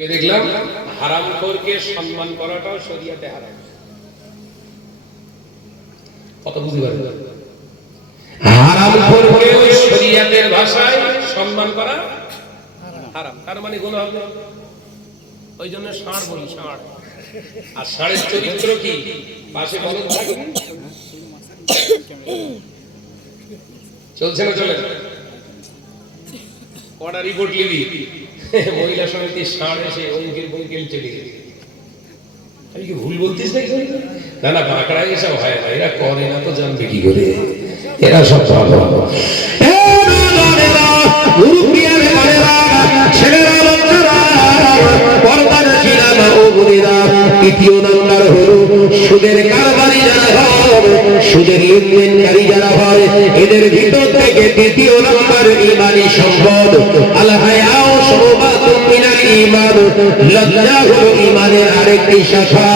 দেখলাম হারামখোরকে সম্মান করাটাও শরীয়তে হারাম। কত বুঝতে পারলেন? হারামখোরকে ওই শরীয়তের ভাষায় সম্মান করা হারাম। তার মানে গুনাহ হবে। ওই জন্য ষাঁড় বলি, ষাঁড়। আর ষাঁড়ের চরিত্র কি? পাশে বলদ থাকে, চলছে না চলে না? কটা রিপোর্ট লিবি? মহিলা সমিতির ষাঁড় এসে অঙ্কের বঙ্কেল চলে গেছে। আমি কি ভুল বলতিস না? না, বাঁকড়া এসব হয় না, এরা করে না তো জানবে কি করে? এরা সব ভালো ছেলেরা বাচ্চারা পর্দা ছিল না ও বোনেরা। তৃতীয় নাম্বার হলো সুদের কারবারি যারা হয়, সুদের লেনদেনকারী যারা হয়, এদের ভিতর থেকে তৃতীয় নাম্বার ঈমানী সম্পদ আল হায়াউ শুবাতুম মিনাল ঈমান। লজ্জা হলো ঈমানের আরেকটি শাখা।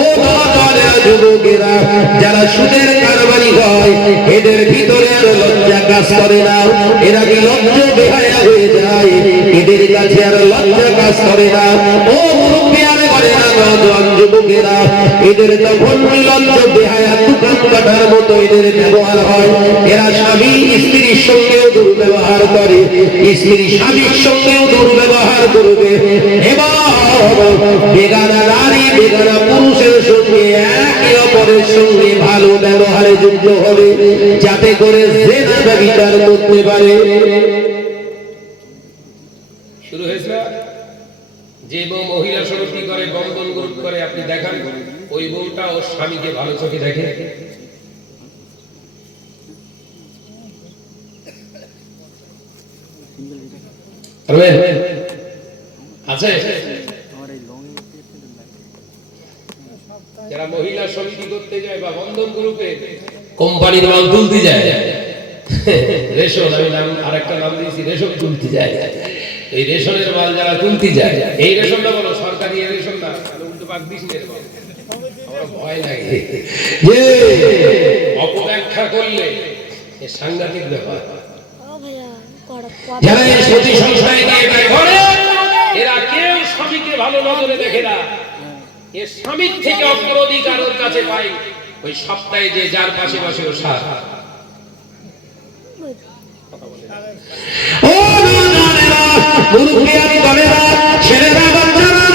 ও নওজওয়ানেরা, যুবকেরা, যারা সুদের কারবারি হয়, এদের ভিতরে আর লজ্জা কাজ করে না। এরা কি লজ্জা বেহায়া হয়ে যায়, এদের কাছে আর লজ্জা কাজ করে না। ও মুরব্বিয়ানে বলে না, নওজওয়ান যুবকেরা, এদের তখন লজ্জা বেহায়া দোকান কাটার মতো এদের ব্যবহার হয়। এরা স্বামী স্ত্রীর সঙ্গেও দুর্ব্যবহার করে, স্ত্রী স্বামীর সঙ্গেও দুর্ব্যবহার করবে, এবং বেগানা নারী বেগানা পুরুষের সঙ্গে একে অপরের সঙ্গে ভালো ব্যবহারে যুক্ত হবে, যাতে করে জিনা ব্যভিচার করতে পারে। শুরু হয়েছে যে বউ মহিলা সমিতি করে, বন্ধন গ্রুপ করে, আপনি দেখান ওই বউটা ওর স্বামীকে ভালো চোখে দেখে? আছে? যারা মহিলা সমিতি করতে যায় বা বন্ধন গ্রুপে কোম্পানির মাল তুলতে যায়, রেশন, আমি নাম আরেকটা নাম দিয়েছি, রেশন তুলতে যায়। এই রেশনের মাল যারা তুলতে যায়, এই রেশনটা বলো সরকারি রেশন না, উল্টো পাক বিষ্ণের মাল। আমার ভয় লাগে যে অপব্যাখ্যা করলে এ সাংঘাতিক ব্যাপার। যারা এই সতী সংস্থায় গিয়ে এটা করে, এরা কেউ স্বামীকে ভালো নজরে দেখে না। এর স্বামীর থেকে অগ্রাধিকার ওর কাছে পাই ওই সপ্তাহে যে যার পাশে পাশে ও সার। ও নানারা, মুরব্বিয়ানি বলেরা, ছেলেরা বাচ্চারা,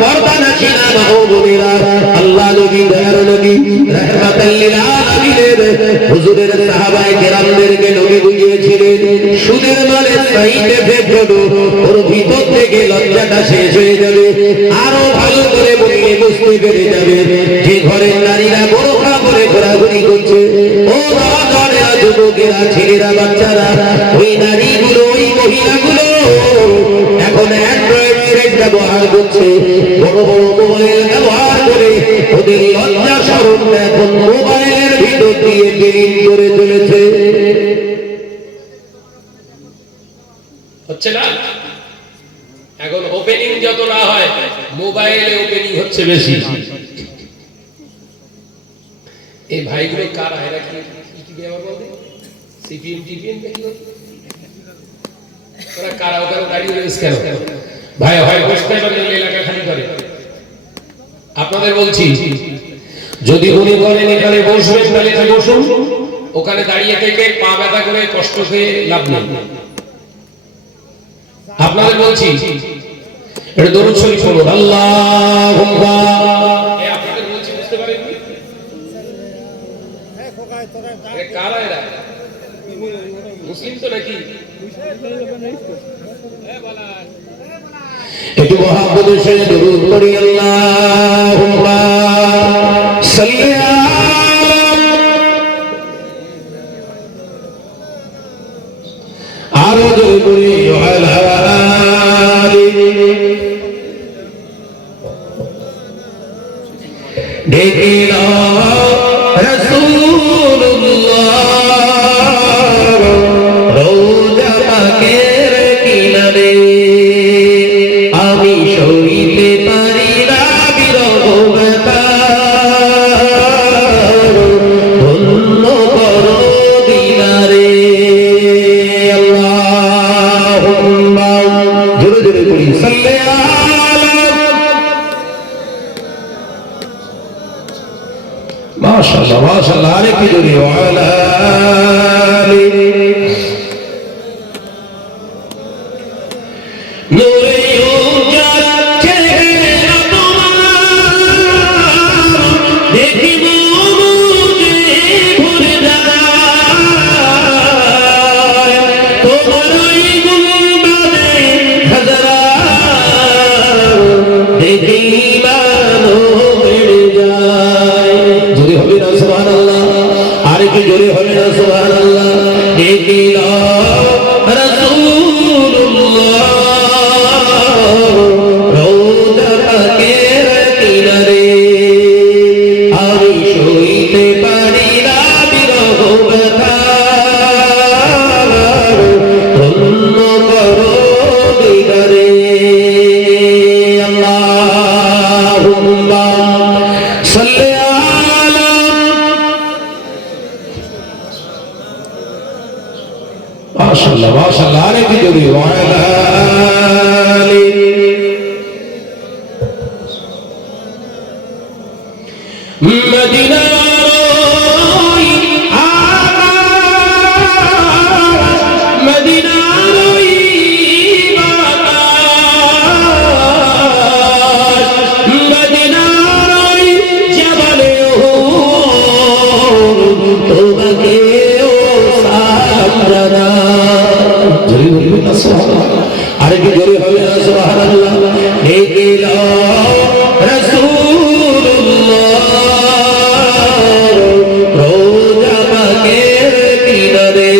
পর্দা ছিল না ও বোনেরা। আল্লাহ নবী, দয়ার নবী, রাহমাতাল লিল আলামিনের হুজুরের সাহাবায়ে কেরামদেরকে নবী বুঝিয়েছিলেন, সুদের মালে চাইতে ফেলো, ওর ভিতর থেকে লজ্জাটা শেষ হয়ে যাবে। আরো ভালো করে বললে বুঝতে পেরে যাবে যে ঘরের নারীরা বোরখা পরে ঘোরাঘুরি করছে। ও নওজওয়ানেরা, যুবকেরা, ছেলেরা, বাচ্চারা, ওই নারীগুলো, ওই মহিলাগুলো এখন অ্যান্ড্রয়েড সেট ব্যবহার করছে, বড় বড় মোবাইল ব্যবহার করে ওদের লজ্জা শরম এখন মোবাইলের ভিতর দিয়ে ডিলিট করে চলেছে। হচ্ছে না? এখন ওপেনিং যত না হয়, মোবাইলে ওপেনিং হচ্ছে বেশি। এই ভাইগুলো কারা? এরা কি ব্যবহার বলতে? সিপিএম টিপিএম দেখি ওরা কারা? ওখানে দাঁড়িয়ে রয়েছে কেন? ভাই হয় বসতে পারে, এলাকা খালি করে। আপনাদের বলছি, যদি উনি বলেন এখানে বসবেন, তাহলে এখানে বসুন। ওখানে দাঁড়িয়ে থেকে পা ব্যথা করে কষ্ট হয়ে লাভ নেই। আপনাদের বলছি, এটা দরুদ শরীফ পড়ুন, আল্লাহুম্মা। আপনাদের বলছি, বুঝতে পারেন কারা এরা? মুসলিম তো নাকি? একটু মহব্বতের সাথে দরুদ পড়ি, আল্লাহুম্মা সাল্লি আলা জুরি আলা দেখিনা রাসূলুল্লাহ রোজা পাকের কিনারে, আমি সইতে পারি না বিরহ ব্যথা, ধন্য করো দিনারে। আল্লাহুম্মা, জোরে জোরে বলি, সাল্লি মাশাআল্লাহ আরেকটু জোরে ওয়ালা নূরে উজাল চেহারা তোমার দেখি মুজে ভরে যায় তোমার ওই গুলবাদে হাজারা দেখি মানো বেড়ে যায় জোরে হবে না সুবহানাল্লাহ আর কি জোরে হবে না সুবহানাল্লাহ দেখি মাশাআল্লাহ মাশাআল্লাহ আরেকটু জোরে ওয়ালা মদিনা আরেকটু জোরে হবে না সুবহানাল্লাহ নেকিলা রাসূলুল্লাহ রোজা পাকের কিনারে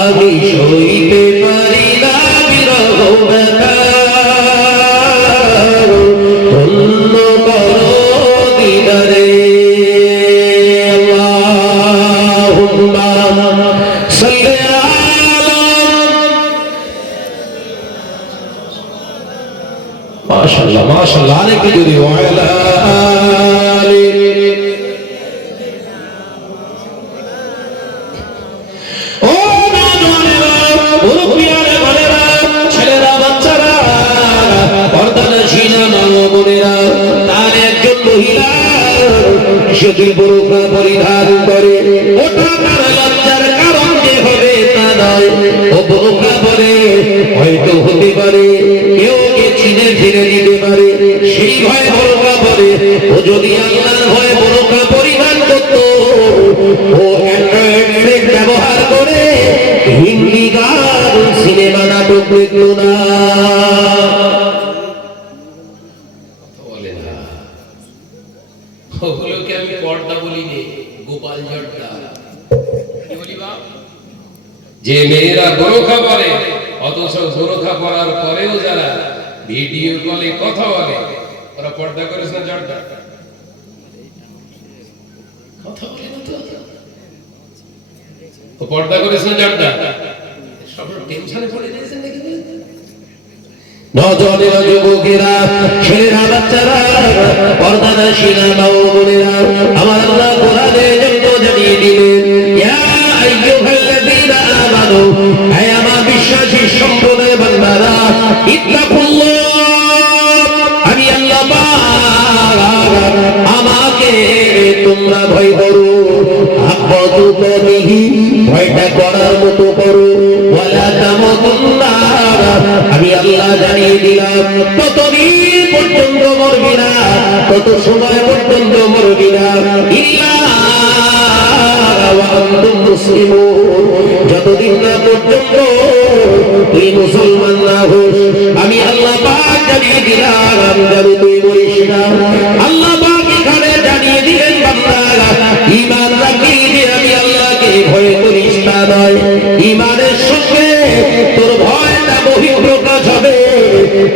আমি সইতে পারি না বিরহ ব্যথা অন্য করো দিদারে আল্লাহুম্মা সাল্লি মাশাআল্লাহ মাশাআল্লাহ আরেকটু জোরে ওয়ালা ও নওজওয়ানেরা মুরব্বিয়ারা বলেরা ছেলেরা বাচ্চারা পর্দানশীল মা বোনেরা তার একজন মহিলা যদি বোরকা পরিধান করে ওটা তার লজ্জার কারণ যে হবে তা নয় ও বোরকা পরে হয়তো হতে পারে কেউ চিনে ফিরে দিতে পারে সেই ভয় বোরকা পরে ও যদি আল্লাহর ভয় বোরকা পরিধান করত ও অ্যান্ড্রয়েড সেট ব্যবহার করে হিন্দি গান সিনেমা নাটক দেখত না ওগুলোকে আমি পর্দা বলি রে গোপাল জট্টা কি বলি বাপ যে মেয়েরা বোরখা পরে অথচ বোরখা পরার পরেও যারা ভিডিও কলে কথা বলে ওরা পর্দা করেছে না জট্টা কথা বলে না তো পর্দা করেছে না জট্টা সব টেনশনে পড়ে গেছেন নাকি নওজওয়ানেরা যুবকেরা ছেলেরা বাচ্চারা পর্দানশীল মা বোনেরা আমার আল্লাহ কোরআনে যত জানিয়ে দিলেন ইয়া আইয়ুহাল্লাযীনা আমানু হে আমার বিশ্বাসী সম্প্রদায় বান্দারা ইত্তাকুল্লাহ আমি আল্লাহ পাক আমাকে তোমরা ভয় করো আব্বাদু বিহি ভয়টা করার মতো করো ওয়ালা তামুতুন্না আমি আল্লাহ জানিয়ে দিলাম ততদিন পর্যন্ত মরবি না তত সময় পর্যন্ত মরবি না ইল্লা ওয়া আনতুম মুসলিমুন যতদিন না পর্যন্ত তুই মুসলমান না হোস আমি আল্লাহ পাক জানিয়ে দিলাম যেন তুই মরিস না আল্লাহ পাক এখানে জানিয়ে দিলেন বান্দারা ঈমান রাখি যে আমি আল্লাহকে ভয় করিস তা নয় ঈমানের সঙ্গে তোর ভয়টা বহিঃপ্রকাশ হবে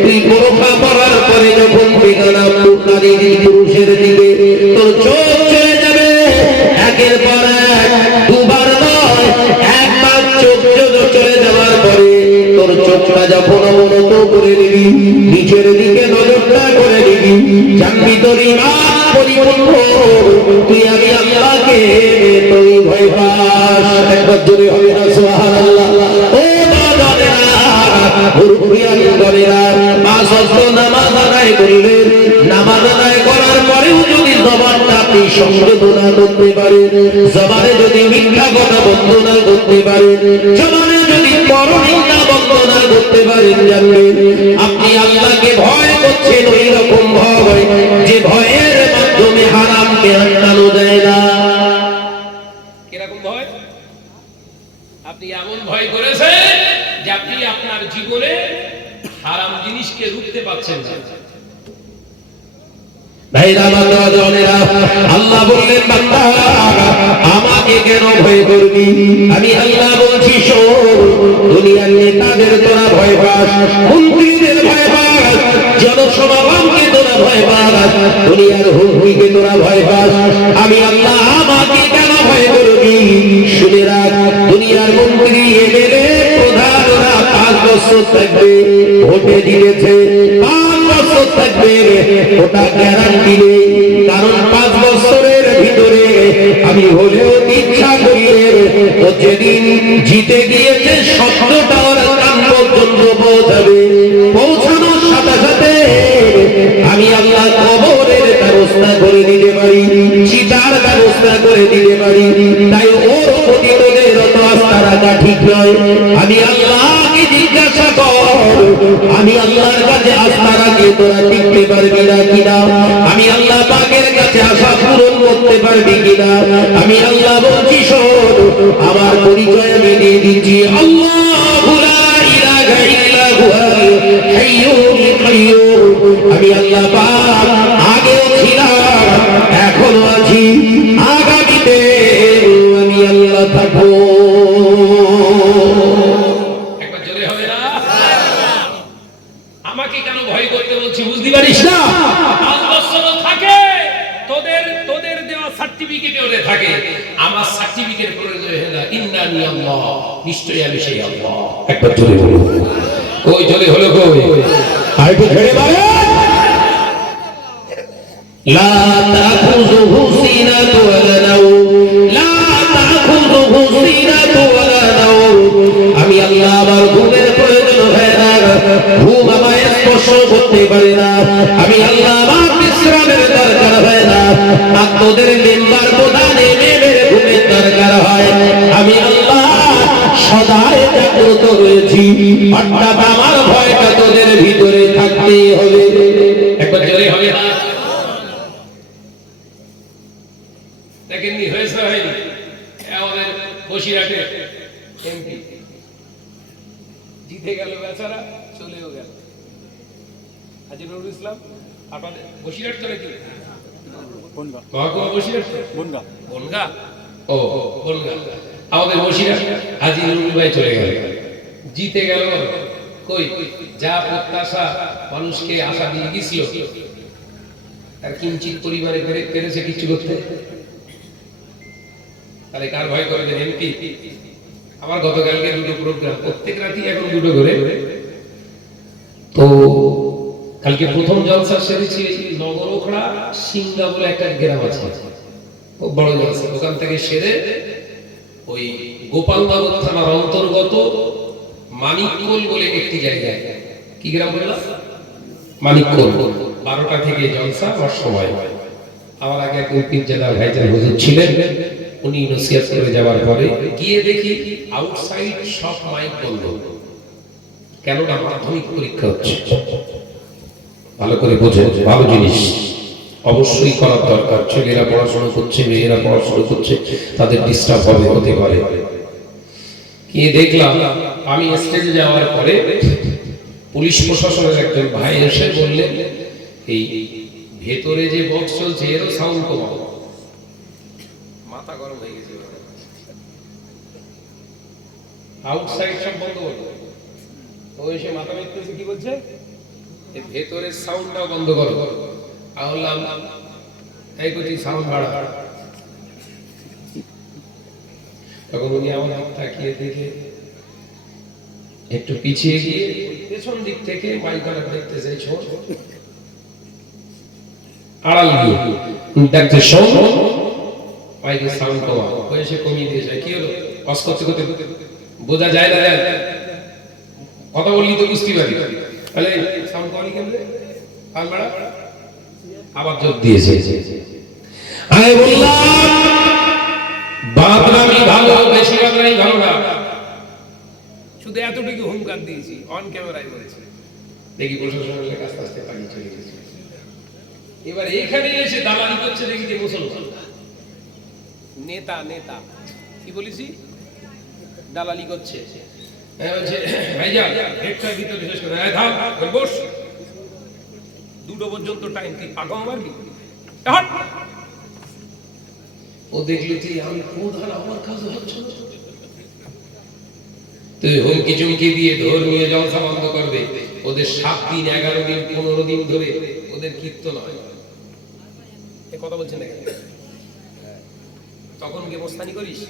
তুই বোরখা পরার পরে যখন বেগানা নারী পুরুষের দিকে তোর চোখ চলে যাবে একের পর এক দুবার নয় একবার চোখ চলে যাওয়ার পরে তোর চোখটা যখন অবনত করে নিবি নিচের দিকে নজরটা করে নিবি জানবি তোর ঈমান পরিপূর্ণ তুই আমি আল্লাহকে তুই ভয় পাস একবার জোরে হবে না সুবহানাল্লাহ ও নামাজ আদায় করলেন নামাজ আদায় করার পরেও যদি জবানটা আপনি সংযত না করতে পারেন, জবানে যদি মিথ্যা কথা বন্ধ না করতে পারেন, জবানে যদি পরনিন্দা বন্ধ না করতে পারেন, জানবেন আপনি আল্লাহকে ভয় করছেন ওই রকম ভয় যে ভয়ের মাধ্যমে হারামকে আটকানো যায় না। কিরকম ভয়? আপনি এমন ভয় করেছেন যে আপনি আপনার জীবনে হারাম জিনিসকে রুখতে পারছেন না। ভাইরা বান্দারা, আল্লাহ বললেন বান্দা আমাকে কেন ভয় করবি? আমি আল্লাহ বলছি শোন, দুনিয়ার নেতাদের তোরা ভয় পাস, মন্ত্রীদের ভয় পাস, জনসমাগমকে তোরা ভয় পাস, দুনিয়ার হুমকিকে তোরা ভয় পাস, আমি আল্লাহ আমাকে কেন ভয় করবি? শুনে রাখ, দুনিয়ার মন্ত্রী এমএলএ প্রধানরা 5 বছর থাকবে, ভোটে জিতেছে 5 বছর থাকবে, ওটা গ্যারান্টি নেই। কারণ 5 বছরের ভিতরে আমি হলেও ইচ্ছা করিয়ে ও যেদিন জিতে গিয়েছে শব্দটা ওর কান পর্যন্ত পৌঁছাবে, পৌঁছানোর সাথে সাথে আমি আল্লাহ কবরের ব্যবস্থা করে দিতে পারি, চিতার ব্যবস্থা করে দিতে পারি। তাই ওর প্রতি তোদের অত আস্থা রাখা ঠিক নয়। আমি আল্লাহকে জিজ্ঞাসা কর, আমি আল্লাহর কাছে আস্থা রাখি তোরা টিকতে পারবি না কিনা, আমি আল্লাহ পাকের কাছে আশা পূরণ করতে পারবি কিনা। আমি আল্লাহ বলছি শোন, আমার পরিচয় আমি দিয়ে দিচ্ছি, আল্লাহু লা ইলাহা ইল্লা হুয়াল হাইয়ুল কাইয়্যুম। আমি আল্লাহ পাক আগেও ছিলাম, এখনো আছি, আগামীতে আমি আল্লাহ থাকবো। একবার জোরে হবে না? আমাকে কেন ভয় করতে বলছি বুঝতে পারিস না? 5 বছর থাকে, তোদের দেওয়া সার্টিফিকেট ওরে থাকে, আমার সার্টিফিকেট প্রয়োজন হয় না। ইন্নানি আল্লাহ, নিশ্চয়ই আমি সেই আল্লাহ। একবার জোরে বলো, কই জোরে হলো কই? আর একটু ঝেড়ে মারে। লা তাখুযুহু সিনাতু ওয়ালা নাওম, লা তাখুযুহু সিনাতু ওয়ালা নাওম। আমি আল্লাহ আমার ঘুমের প্রয়োজন হয় না, ঘুম আমায় স্পর্শ করতে পারে না। আমি আল্লাহ আমার বিশ্রামের দরকার হয় না। আর তোদের মেম্বার প্রধান এমএলএর ঘুমের দরকার হয়। আমি আল্লাহ সদাই জাগ্রত রয়েছি, অর্থাৎ আমার ভয়টা তোদের ভিতরে থাকতেই হবে। একবার জোরে হবে না? দেখেননি হয়েছে হয়নি? আমাদের বসিরহাটে এমপি জিতে গেল, বেচারা চলেও গেল। হাজী নুরুল ইসলাম, আপনাদের বসিরহাট তো নাকি? মহকুমা বসিরহাট, বনগা। বনগা, ও বনগা। আমাদের বসিরহাট হাজী নুরুল ভাই চলে গেল, জিতে গেল। কই যা প্রত্যাশা মানুষকে আশা দিয়ে গেছিল, তার কিঞ্চিত পরিবারে পেরেছে কিছু করতে? তাহলে কার ভয় করবেন? এমপি। আমার গতকালকে 2টো প্রোগ্রাম, প্রত্যেক রাতেই এখন 2টো করে। তো কালকে প্রথম জলসা সেরেছি নগরোখড়া সিংহা বলে একটা গ্রাম আছে, খুব বড় জলসা। ওখান থেকে সেরে ওই গোপালনগর থানার অন্তর্গত মানিককোল বলে একটি জায়গায়, কি গ্রাম বললাম? মানিককোল। 12টা থেকে জলসা আমার সময়। আমার আগে এক পীর জেলা ভাইজান হুজুর ছিলেন, উনি নসিহত করে যাওয়ার পরে গিয়ে দেখি আউটসাইড সব মাইক বন্ধ। কেননা মাধ্যমিক পরীক্ষা হচ্ছে। ভালো করে বোঝেন, ভালো জিনিস অবশ্যই করার দরকার। ছেলেরা পড়াশোনা করছে, মেয়েরা পড়াশোনা করছে, তাদের ডিস্টার্ব হতে পারে। গিয়ে দেখলাম, আমি স্টেজে যাওয়ার পরে পুলিশ প্রশাসনের একজন ভাই এসে বললেন, এই ভেতরে যে বক্স চলছে এরও সাউন্ড কমাও। মাথা গরম হয়ে গেছে। আউটসাইড সব বন্ধ করো। ও এসে মাথা মেখতেছে, কি বলছে? এই ভেতরের সাউন্ডটাও বন্ধ করো। আল্লাহ এই করি সাউন্ড বাড়া। তখন উনি আমার দিক তাকিয়ে দেখে একটু পিছিয়ে গিয়ে পেছন দিক থেকে মাইকালা দেখতে চাইছো, আড়াল গিয়ে দেখতে শোন মাইকের সাউন্ড কমা। ওই এসে কমিয়ে দিয়ে যায়। কি হলো? কষ্ট করতে করতে বোঝা যায় না, কথা বললি তো বুঝতে পারি। তাহলে সাউন্ড কমালি কেমনে? আবার জোর দিয়েছে। আমি বললাম বাদরামি ভালো, বেশি বাদরামি ভালো না। শুধু এতটুকু হুমকার দিয়েছি, অন ক্যামেরায় বলেছি। দেখি প্রশাসনের লোক আস্তে আস্তে পালিয়ে চলে গেছে। এবার এখানে এসে দালালি করছে, দেখি যে মুসলমান নেতা নেতা কি বলেছি, দালালি করছে। বলছে ভাইজান একটার ভিতরে শেষ করে থাম, বস, 2টো পর্যন্ত টাইম, তুই পাগল মারবি। ও দেখলি তুই আমি প্রধান, আমার কাজ হচ্ছে না, তুই হুমকি চুমকি দিয়ে ধর্মীয় জলসা বন্ধ করবে। ওদের 7 দিন 11 দিন 15 দিন ধরে ওদের কীর্তন হয়। এ কথা বলছেন না, তখন গিয়ে মোস্তানি করিস,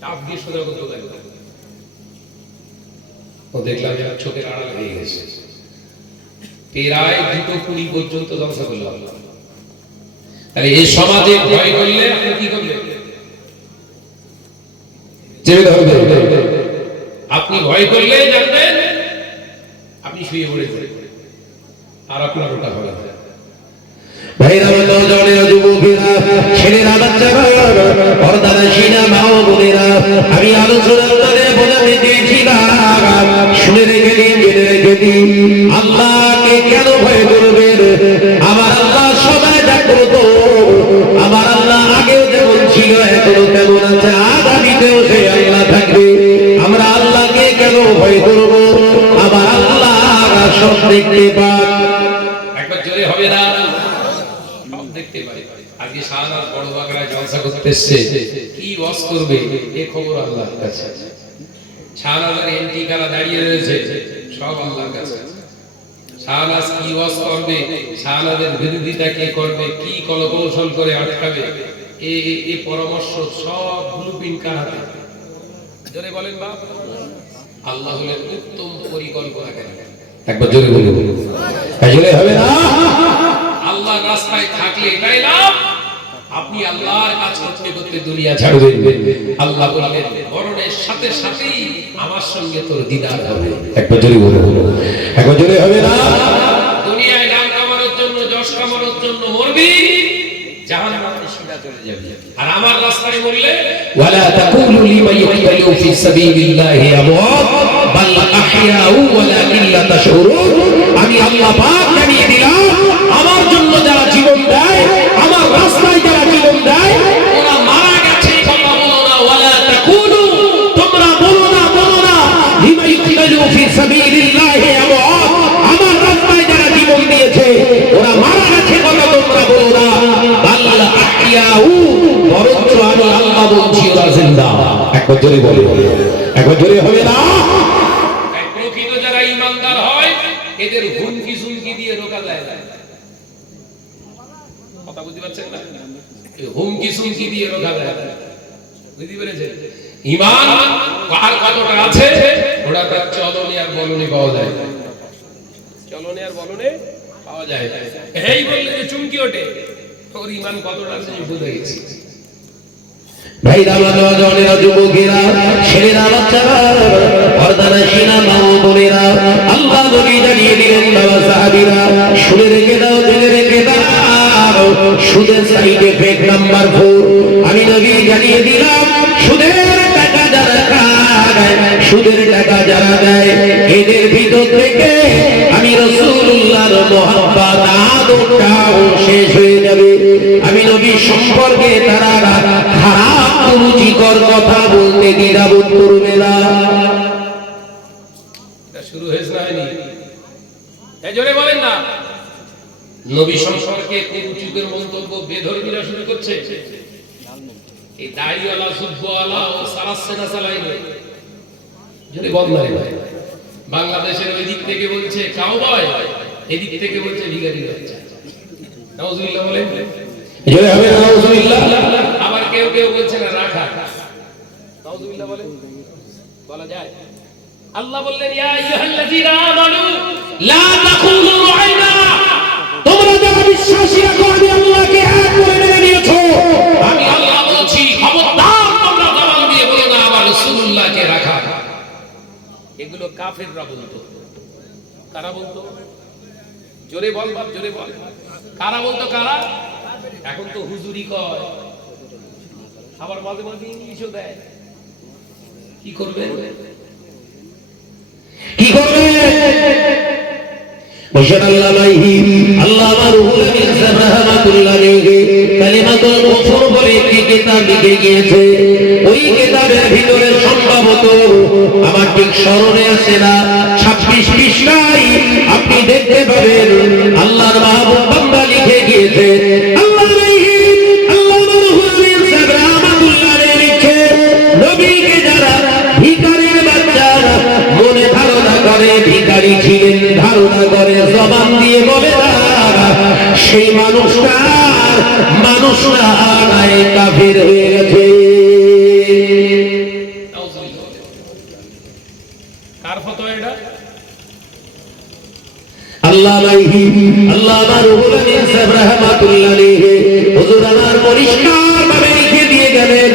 চাপ দিয়ে সোজা করতে লাগবে। ও দেখলাম চোখের আড়াল হয়ে গেছে, প্রায় 2:20 পর্যন্ত জলসা করলাম। তাহলে এই সমাজে ভয় করলে আপনি কি করবেন? আপনি ভয় করলে জানবেন আপনি শুয়ে পড়েছেন, আর আপনার ওটা হবে না। ভাইরা, নওজওয়ানেরা, যুবকেরা, ছেলেরা, বাচ্চারা, পর্দার শিনা মা ও বোনেরা, আমি আলোচনা আপনাদের বোঝাতে চেয়েছিলাম, শুনে রেখে দিন, জেনে রেখে দিন, আল্লাহকে কেন ভয় করবেন? আমার আল্লাহ সবাই জাগ্রত, আমার আল্লাহ আগেও যেমন ছিল এখনো তেমন আছে, আগামীতেও সে আল্লাহ থাকবে। আমরা আল্লাহকে কেন ভয় করব? আমার আল্লাহ সব দেখতে পান। একবার জোরে হবে না? দেখতে পারে। আজকে শাহনাজ বড় বাগড়ায় জলসা করতে এসেছে, কি ওয়াজ করবে এ খবর আল্লাহর কাছে। শাহনাজের এন্টি কারা দাঁড়িয়ে রয়েছে, সব আল্লাহর কাছে। শাহনাজ কি ওয়াজ করবে, শাহনাজের বিরোধিতা কে করবে, কি কলকৌশল করে আটকাবে, এই পরামর্শ সব ব্লুপ্রিন্ট কার হাতে? জোরে বলেন বাপ। আল্লাহ হলেন উত্তম পরিকল্পনাকারী। একবার জোরে বলুন, জোরে হবে না? আল্লাহর রাস্তায় থাকলে এটাই লাভ। আপনি আল্লাহর কাজ করতে করতে দুনিয়া ছাড়বেন, আল্লাহ বললেন মরণের সাথে সাথেই আমার সঙ্গে তোর দিদার হবে। একবার জোরে বলুন, একবার জোরে হবে না? দুনিয়ায় নাম কামানোর জন্য, যশ কামানোর জন্য মরবি, জাহান্নামে সিধা চলে যাবি। আর আমার রাস্তায় মরলে ওয়ালা তাকুলু লিমান ইউকতালু ফি সাবিলিল্লাহি আমওয়াত বাল আহইয়াউ ওয়ালাকিন লা তাশউরুন। আমি আল্লাহ পাক জানিয়ে দিলাম, আমার জন্য যারা জীবন দেয়, আমার রাস্তায় যারা জীবন দেয়, ওরা মারা গেছে, কথা বলো না। ওয়ালা তাকুলু, তোমরা বলো না লিমান ইউকতালু ফি সাবিলিল্লাহি আমওয়াত, আমার রাস্তায় যারা জীবন দিয়েছে ওরা মারা গেছে, কথা তোমরা বলো না। বাল আহইয়াউ, বরঞ্চ আমি আল্লাহ বলছি ওরা জিন্দা। একবার জোরে বলে, একবার জোরে হবে না? প্রকৃত যারা ঈমানদার হয় এদের হুমকি সুমকি দিয়ে রোকা যায় না। কথা বুঝতে পারছেন না? এই হুমকি সুমকি দিয়ে রোকা যায় না। বুঝতে পেরেছেন? ঈমান কার কতটা আছে ওটা তার চলনে আর বলনে পাওয়া যায়। চলনে আর বলনে পাওয়া যায়। এই বললে যে চুমকি ওঠে, ওর ঈমান কতটা আছে বুঝে গেছি। ভাইরা, নওজওয়ানেরা, যুবকেরা, ছেলেরা, বাচ্চারা, পর্দার শিনা মা ও বোনেরা, আল্লাহ নবী জানিয়ে দিলেন, বাবা সাহাবীরা শুনে রেখে দাও, জেনে রেখে দাও, সুদের সাইড এফেক্ট নাম্বার 4। আমি নবী জানিয়ে দিলাম, সুদের টাকা যারা খায়, সুদের টাকা যারা দেয়, এদের ভিতর থেকে আমি রাসূলুল্লাহর মহব্বত আদরটাও শেষ হয়ে যাবে। আমি নবী সম্পর্কে তারা খারাপ রুচিকর কথা বলতে দ্বিধাবোধ করবে না। এটা শুরু হয়েছে না হয়নি? এই জোরে বলেন না। নবী সম্পর্কে কুরুচিকর মন্তব্য বেধর্মীরা শুরু করছে। এই দাড়িওয়ালা, জুব্বাওয়ালা ও সারাচ্ছে না চালাইবে। জোরে বল না রে ভাই। বাংলাদেশের ওই দিক থেকে বলছে কাউবয়, এদিক থেকে বলছে ভিখারি বাচ্চা। নাউজুবিল্লাহ বলেন। জোরে হবে না? নাউজুবিল্লাহ। আবার কেউ কেউ বলছে না রাখা। নাউজুবিল্লাহ বলেন, বলা যায়? আল্লাহ বললেন ইয়া আইয়ুহাল্লাযীনা আমানু লা তাকুলু রাইনা। তোমরা যারা বিশ্বাসী রাখো, আমি আল্লাহকে এক করে মেনে নিয়েছো, আমি আল্লাহ বলছি খবরদার তোমরা জবান দিয়ে বলো না আমার রাসূলুল্লাহকে রাখা। এগুলো কাফেররা বলতো। কারা বলতো? জোরে বল বাপ, জোরে বল। কারা বলতো? কারা? এখন তো হুজুরি কয়, আবার মাঝে মাঝে ইংলিশও দেয়। কি করবে? কি করবে? বসেন আল্লামা রুহুল আমিন সাহেব রাহমাতুল্লাহ আলাইহি কালিমাতুল কুফর বলে একটি কিতাব লিখে গিয়েছে। ওই কিতাবের ভিতরে সম্ভবত আমার ঠিক স্মরণে আসে না, 26 পৃষ্ঠায় আপনি দেখতে পাবেন আল্লাহর মাহবুব বান্দা লিখে গিয়েছে। আল্লামা রুহুল আমিন সাহেব রাহমাতুল্লাহ আলাইহি লিখে, নবীকে যারা ভিখারির বাচ্চা মনে ধারণা করে ভিখারি ছিলেন, ধারণা করে জবান দিয়ে বলে না, সেই মানুষটা কাফের হয়ে গেছে। কার ফতোয়া এটা? আল্লামা রুহুল আমিন সাহেব রাহমাতুল্লাহ আলাইহি হুজুর আমার পরিষ্কার ভাবে লিখে দিয়ে গেলেন,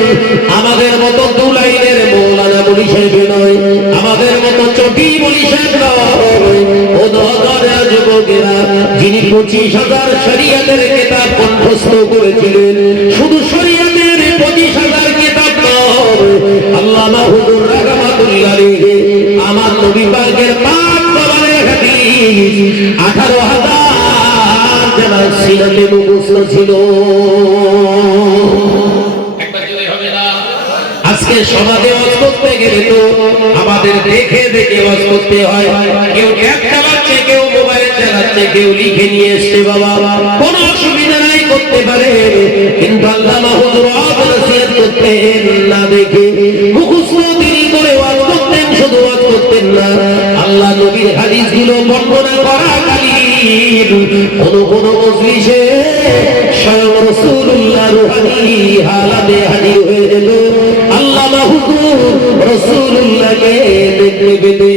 আমাদের মতো দু লাইনের মৌলানা বলি সাহেব নয়, আমাদের মতো চটি বলি সাহেব নয়, ও দরকার যুবকেরা যিনি 25,000 শরীয়তের কিতাব কণ্ঠস্থ করেছিলেন, শুধু শরীয়তের 25,000 কিতাব নয়, আল্লামা হুজুর রাহমাতুল্লাহ আলাইহি আমার নবী পাকের পাক জবানের হাদিস 18,000 জানা সিনাতে মুখস্থ ছিল। একবার জোরে হবে না? আজকে সমাজে ওয়াজ করতে গেলে তো আমাদের দেখে দেখে ওয়াজ করতে হয়। কেউ ট্যাব চালাচ্ছে, কেউ মোবাইল চালাচ্ছে, কেউ লিখে নিয়ে এসছে, বাবা কোনো অসুবিধা নাই, করতে পারে, কিন্তু আল্লামা হুজুর ওয়াজ নসিহত করতেন না দেখে, মুখস্থ তিনি করে ওয়াজ করতেন, শুধু ওয়াজ করতেন না, আল্লাহ নবীর হাদিসগুলো বর্ণনা করা কালীন কোন মজলিসে স্বয়ং রাসূলুল্লাহ রুহানি হালাতে হাজির হয়ে যেত, আল্লামা হুজুর রাসূলুল্লাহকে দেখতে পেতে।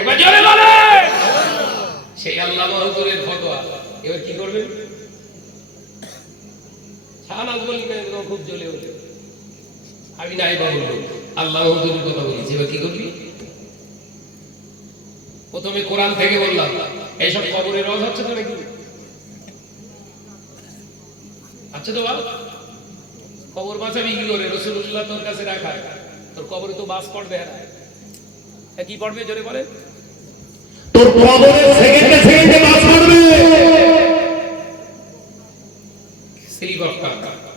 একবার জোরে বলে। সেই আল্লামা হুজুরের ফতোয়া এবার কি করবেন? শাহনাজ বলবেন খুব জ্বলে ওঠে, আমি নাই বলবো আল্লামা হুজুরের কথা বলেছি, এবার কি করবি? প্রথমে কোরআন থেকে বললাম, এইসব কবরের রস হচ্ছে তো নাকি? আচ্ছা তো বাবা, কবর বাঁচাবি কি করে? রাসূলুল্লাহ তোর কাছে রাখা, তোর কবরে তো বাস পড়বে। হ্যাঁ, কি পড়বে জোরে বলে? তোর কবরে সেকেন্ডে সেকেন্ডে বাস পড়বে। স্লিপ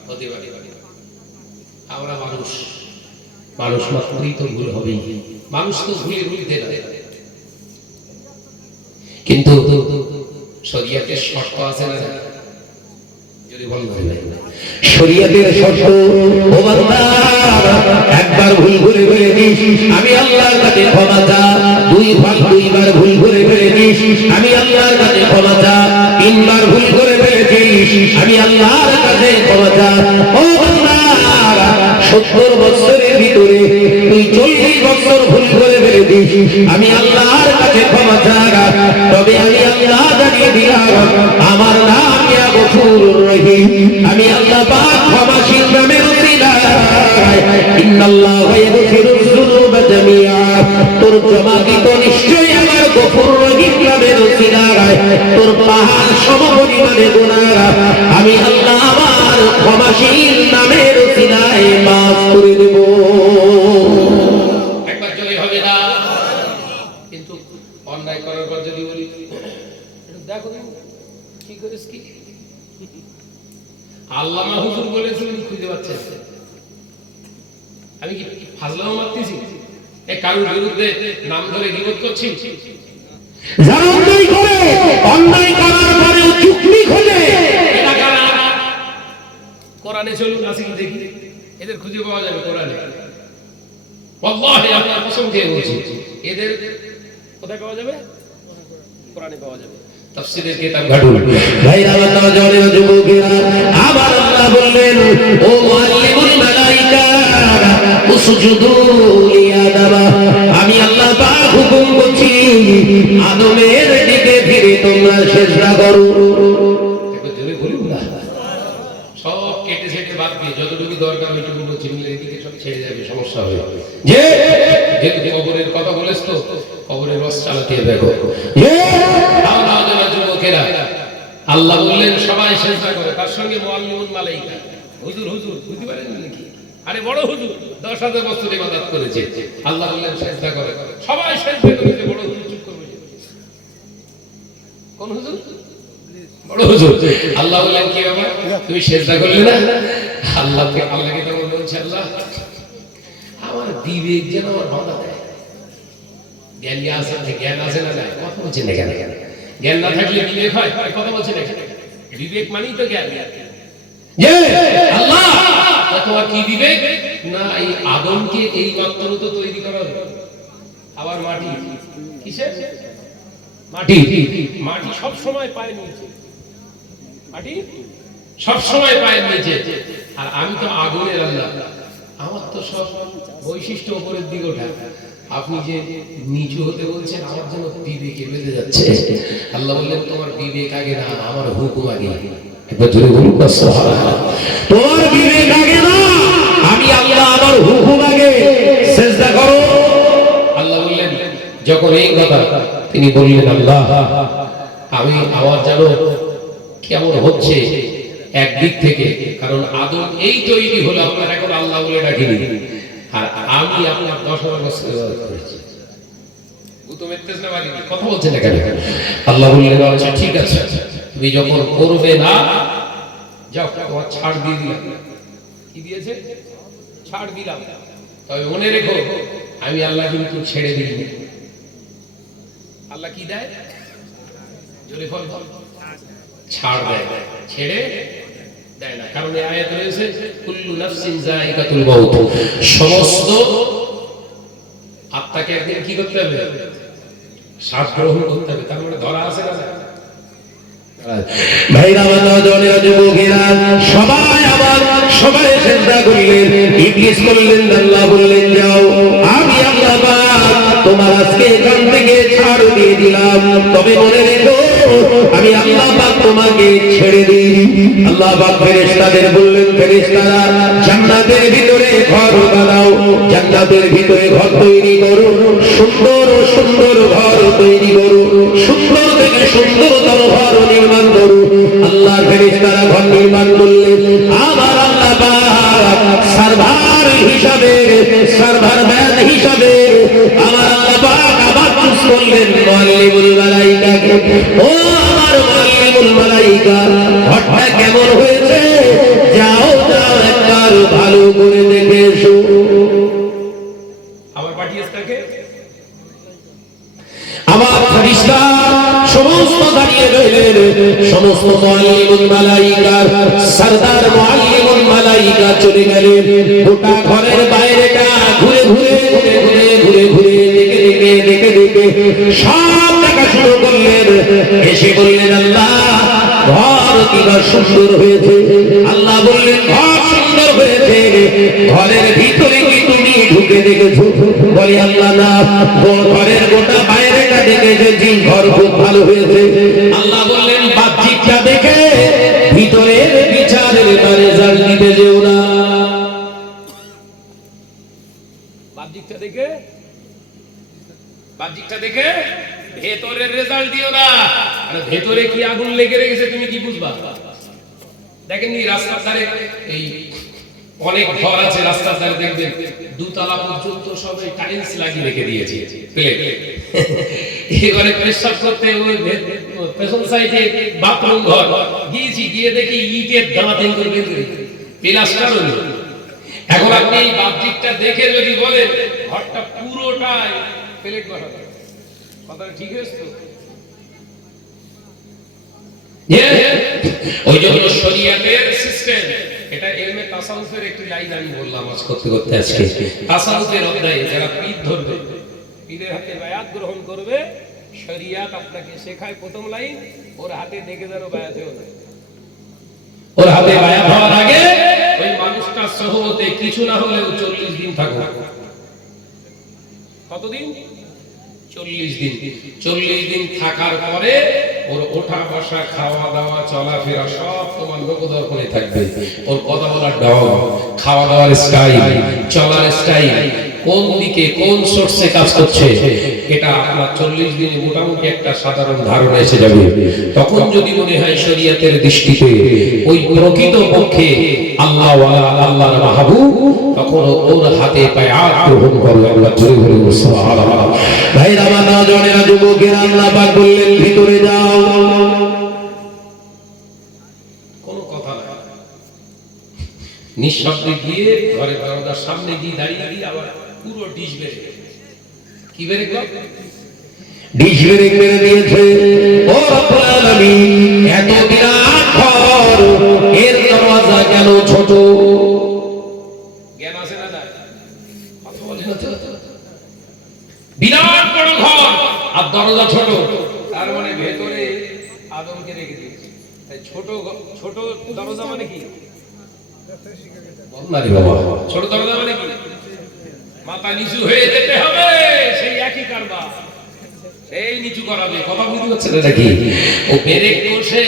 হতে পারে। আমরা মানুষ মাত্রই তো ভুল হবেই, মানুষ তো ভুলতে না, কিন্তু শরীয়তের শর্ত আছে না? যদি বল শরীয়তের শর্ত, ও বান্দা একবার ভুল করে ফেলেছিস, আমি আল্লাহর কাছে ক্ষমা চা, দুইবার ভুল করে ফেলেছিস, আমি আল্লাহর কাছে ক্ষমা চা, 3 বার ভুল করে ফেলেছিস, আমি আল্লাহর কাছে ক্ষমা চা। ও বান্দা 70 বছরের ভিতরে তুই 40 বছর ভুল করে ফেলেছিস, আমি আল্লাহর কাছে ক্ষমা চা, তবে আমি আল্লাহ জানিয়ে দিলাম আমার নাম ইয়া গফুরুর রহিম, আমি আল্লাহ পাক ক্ষমাশীল নামের উসিলায় ইন্নাল্লাহু ইয়াগফিরুয যুনুবা জামিআ, তোর জমাকৃত নিশ্চয়ই আমার গফুর রহিম নামের উসিলায় তোর পাহাড় সমপরিমাণে গুনাহ আমি আল্লাহ আমার ক্ষমাশীল নামের উসিলায় মাফ করে দেব। একবার জোরে হবে না? কিন্তু অন্যায় করার পর যদি বলি দেখো কি করিস, কি আল্লামা হুজুর বলেছিলেন খুঁজে পাচ্ছেন, আমি কি ফাজলামো মারতেছি? কারোর বিরুদ্ধে নাম ধরে গীবত করছি? যারা অন্যায় করে, অন্যায় করার পরে চুক্তি খোলে, এরা কারা? কোরআনে চলুন আসি দেখি, এদের খুঁজে পাওয়া যাবে কোরআনে। আল্লাহ আল্লাহ কসম খেয়ে বলছি, এদের কোথায় পাওয়া যাবে? কোরআনে পাওয়া যাবে। তাফসীরের কিতাব ঘাটুন ভাইরা আল্লাহ জানেন যুবকেরা, আবার আল্লাহ বললেন ও মুআল্লিমুল মালাইকা উসজুদু লিআদম, আমি আল্লাহ পাক হুকুম করছি আদমের দিকে ফিরে তোমরা সিজদা করো। একবার জোরে বলুন না। সব কেটে সেটে বাদ দিয়ে যতটুকু দরকার ওইটুকু বলছি, মিলে এদিকে সব ছেড়ে যাবে, সমস্যা হবে। যেহেতু কবরের কথা বলেছ তো কবরের রস চালাতে দেখো। যুবকেরা আল্লাহ বললেন সবাই সেজদা করে, তার সঙ্গে মুআল্লিমুল মালাইকা। হুজুর হুজুর বুঝতে পারেন নাকি? আরে বড় হুজুর 10,000 বছর ইবাদত করেছে, আল্লাহ বললেন সেজদা করে, সবাই সেজদা করেছে। বড় হুজুর চুপ করে বসে। কোন হুজুর? বড় হুজুর। আল্লাহ বললেন কি বাবা তুমি সেজদা করলে না? আল্লাহকে তখন বলছে আল্লাহ আমার বিবেক যেন আমার বাধা দেয়। জ্ঞান আছে না নাই? কথা বলছেন না কেন? জ্ঞান না থাকলে বিবেক হয়? কথা বলছেন না কেন? বিবেক মানেই তো জ্ঞান। আল্লাহ তোমার কি বিবেক? না এই আদমকে এই মাত্র তো তৈরি করা হলো, আবার মাটি কিসের? মাটি। মাটি সব সময় পায়ের নিচে, মাটি সব সময় পায়ের নিচে। আর আমি তো আগুনের আল্লাহ, আমার তো সব বৈশিষ্ট্য উপরের দিকে ওঠা। আপনি যে নিচু হতে বলছেন আমার জন্য বিবেকে বেঁধে যাচ্ছে। আল্লাহ বললেন তোমার বিবেক আগে না, আমার হুকুম আগে। একবার জোরে বলুন না সুবহানাল্লাহ। তোমার বিবেক আগে না, আমি আল্লাহ আমার হুকুম আগে, সেজদা করো। আল্লাহ বললেন যখন এই কথা তিনি বললেন আল্লাহ আমি আমার জানো কেমন হচ্ছে একদিক থেকে, কারণ আদম এই তৈরি হলো আপনার এখন আল্লাহ বলে ডাকিনি, আর আমি আপনার 10,000 বছর ইবাদত করেছি। কথা বলছেন না কেন? আল্লাহ বললেন আচ্ছা ঠিক আছে, তুমি যখন করবে না যাও তোমার ছাড় দিয়ে দিলাম। কি দিয়েছে? ছাড় দিলাম। তবে মনে রেখো আমি আল্লাহ কিন্তু ছেড়ে দিইনি। আল্লাহ কি দেয়? জোরে ফল ছাড় দেয়, ছেড়ে দেয় না। কারণ এই আয়াত রয়েছে কুল্লু নাফসিন যায়িকাতুল মাউত, সমস্ত আত্মাকে একদিন কি করতে হবে? শ্বাস গ্রহণ করতে হবে। তার মানে ধরা আছে না? ভাইরা নজরের যুবকেরা সবাই সেজদা করলেন। ইবলিস বললেন আল্লাহ বললেন যাও, আমি আল্লাহ পাক তোমার আজকে এখান থেকে ছাড় দিয়ে দিলাম, তবে মনে রেখো আমি আল্লাহ পাক তোমাকে ছেড়ে দিই। আল্লাহ পাক ফেরেশতাদের বললেন ফেরেশতারা জান্নাতের ভিতরে ঘর বানাও, জান্নাতের ভিতরে ঘর তৈরি করো, সুন্দর সুন্দর ঘর তৈরি করো, সুন্দর থেকে সুন্দরতর ঘর নির্মাণ করো। আল্লাহর ফেরেশতারা ঘর নির্মাণ করলেন। আমার আল্লাহ পাক সার্ভার হিসাবে, সার্ভার ম্যান হিসাবে আমার আল্লাহ পাক আবার চুজ করলেন মুআল্লিমুল মালাইকাকে। ও আমার মুআল্লিমুল মালাইকা, ঘরটা কেমন হয়েছে? যাও যাও একবার ভালো করে দেখে এসো। আবার পাঠিয়েছে তাকে। আমার ফেরেশতা সমস্ত দাঁড়িয়ে রইলেন, সমস্ত মুআল্লিমুল মালাইকার সরদার মুআল্লিমুল মালাইকা চলে গেলেন। গোটা ঘরের বাইরেটা ঘুরে ঘুরে দেখে সব দেখা শুরু করলেন। এসে বললেন আল্লাহ ঘর কি সুন্দর হয়েছে। আল্লাহ বললেন ঘর সুন্দর হয়েছে, ঘরের ভিতরে কি তুমি ঢুকে দেখেছো? বলে আল্লাহ না, ঘরের গোটা বাইরেটা দেখেছি, ঘর খুব ভালো হয়েছে। আল্লাহ বললেন বাহ্যিকটা দেখে ভিতরের বিচারের রেজাল্ট দিতে যেও না। বাহ্যিকটা দেখে ভেতরের রেজাল্ট দিও না। আর ভেতরে কি আগুন লেগে রেখেছে তুমি কি বুঝবা? দেখেননি রাস্তার ধারে এই অনেক ঘর আছে, রাস্তার ধারে দেখবেন দুতলা পর্যন্ত সবাই টাইলস লাগিয়ে রেখে দিয়েছে, প্লেট। এবারে পেশাব করতে ওই পেছন সাইডে বাথরুম ঘর গিয়েছি, গিয়ে দেখি ইটের দাঁত করে প্লাস্টার হলো। এখন আপনি এই বাহ্যিকটা দেখে যদি বলেন ঘরটা পুরোটাই প্লেট বসাতে, কথাটা ঠিক হয়েছে তো? ওই জন্য শরীয়তের সিস্টেম এটা ইলমে তাসাউফের একটি লাইন আমি বললাম আজ করতে করতে আজকে তাসাউফের অধ্যায়ে যারা পীর ধরবে, পীরের হাতে বায়াত গ্রহণ করবে, শরীয়ত আপনাকে শেখায় প্রথম লাইন ওর হাতে দেখে যেন বায়াত হয়ে যায়। ওর হাতে বায়াত হওয়ার আগে ওই মানুষটার সহবতে কিছু না হলেও 40 দিন থাকবে। কতদিন? 40 দিন। 40 দিন থাকার পরে ওর ওঠা বসা খাওয়া দাওয়া চলাফেরা সব তোমার লোকদর্পণে থাকবে। ওর কথা বলার ঢং, খাওয়া দাওয়ার স্টাইল, চলার স্টাইল কোন দিকে কোন সোর্সে কাজ করছে এটা আপনার 40 দিনে মোটামুটি একটা সাধারণ ধারণা এসে যাবে। তখন যদি মনে হয় শরীয়তের দৃষ্টিতে ওই প্রকৃত পক্ষে আল্লাহ ওয়ালা আল্লাহর মাহবুব, তখন ওর হাতে পায়ে হাত গ্রহণ করো। আল্লাহ জোরে বলে সুবহানাল্লাহ। ভাইরা আমার নজনেরা যুবকেরা, আল্লাহ পাক বললেন ভিতরে যাও। কোনো কথা না, নিঃশব্দে গিয়ে ঘরের দরজার সামনে গিয়ে দাঁড়িয়ে গিয়ে আবার পুরো ডিশ বেড়ে কি বেড়ে গেল, ডিশ ব্রেক মেরে দিয়েছে। ও রব্বুল আলামিন, এত বিরাট ঘর, এর দরজা কেন ছোট? জ্ঞান আছে না নাই? কথা বলে না তো। বিরাট বড় ঘর আর দরজা ছোট, তার মানে ভেতরে আদমকে রেখে দিয়েছে। তাই ছোট ছোট দরজা মানে কি? বল না রে বাবা, ছোট দরজা মানে কি? মাথা নিচু হয়ে যেতে হবে, সেই একই কারবার, সেই নিচু করাবে। কথা বুঝতে পারছেন নাকি? ও ব্রেক কষে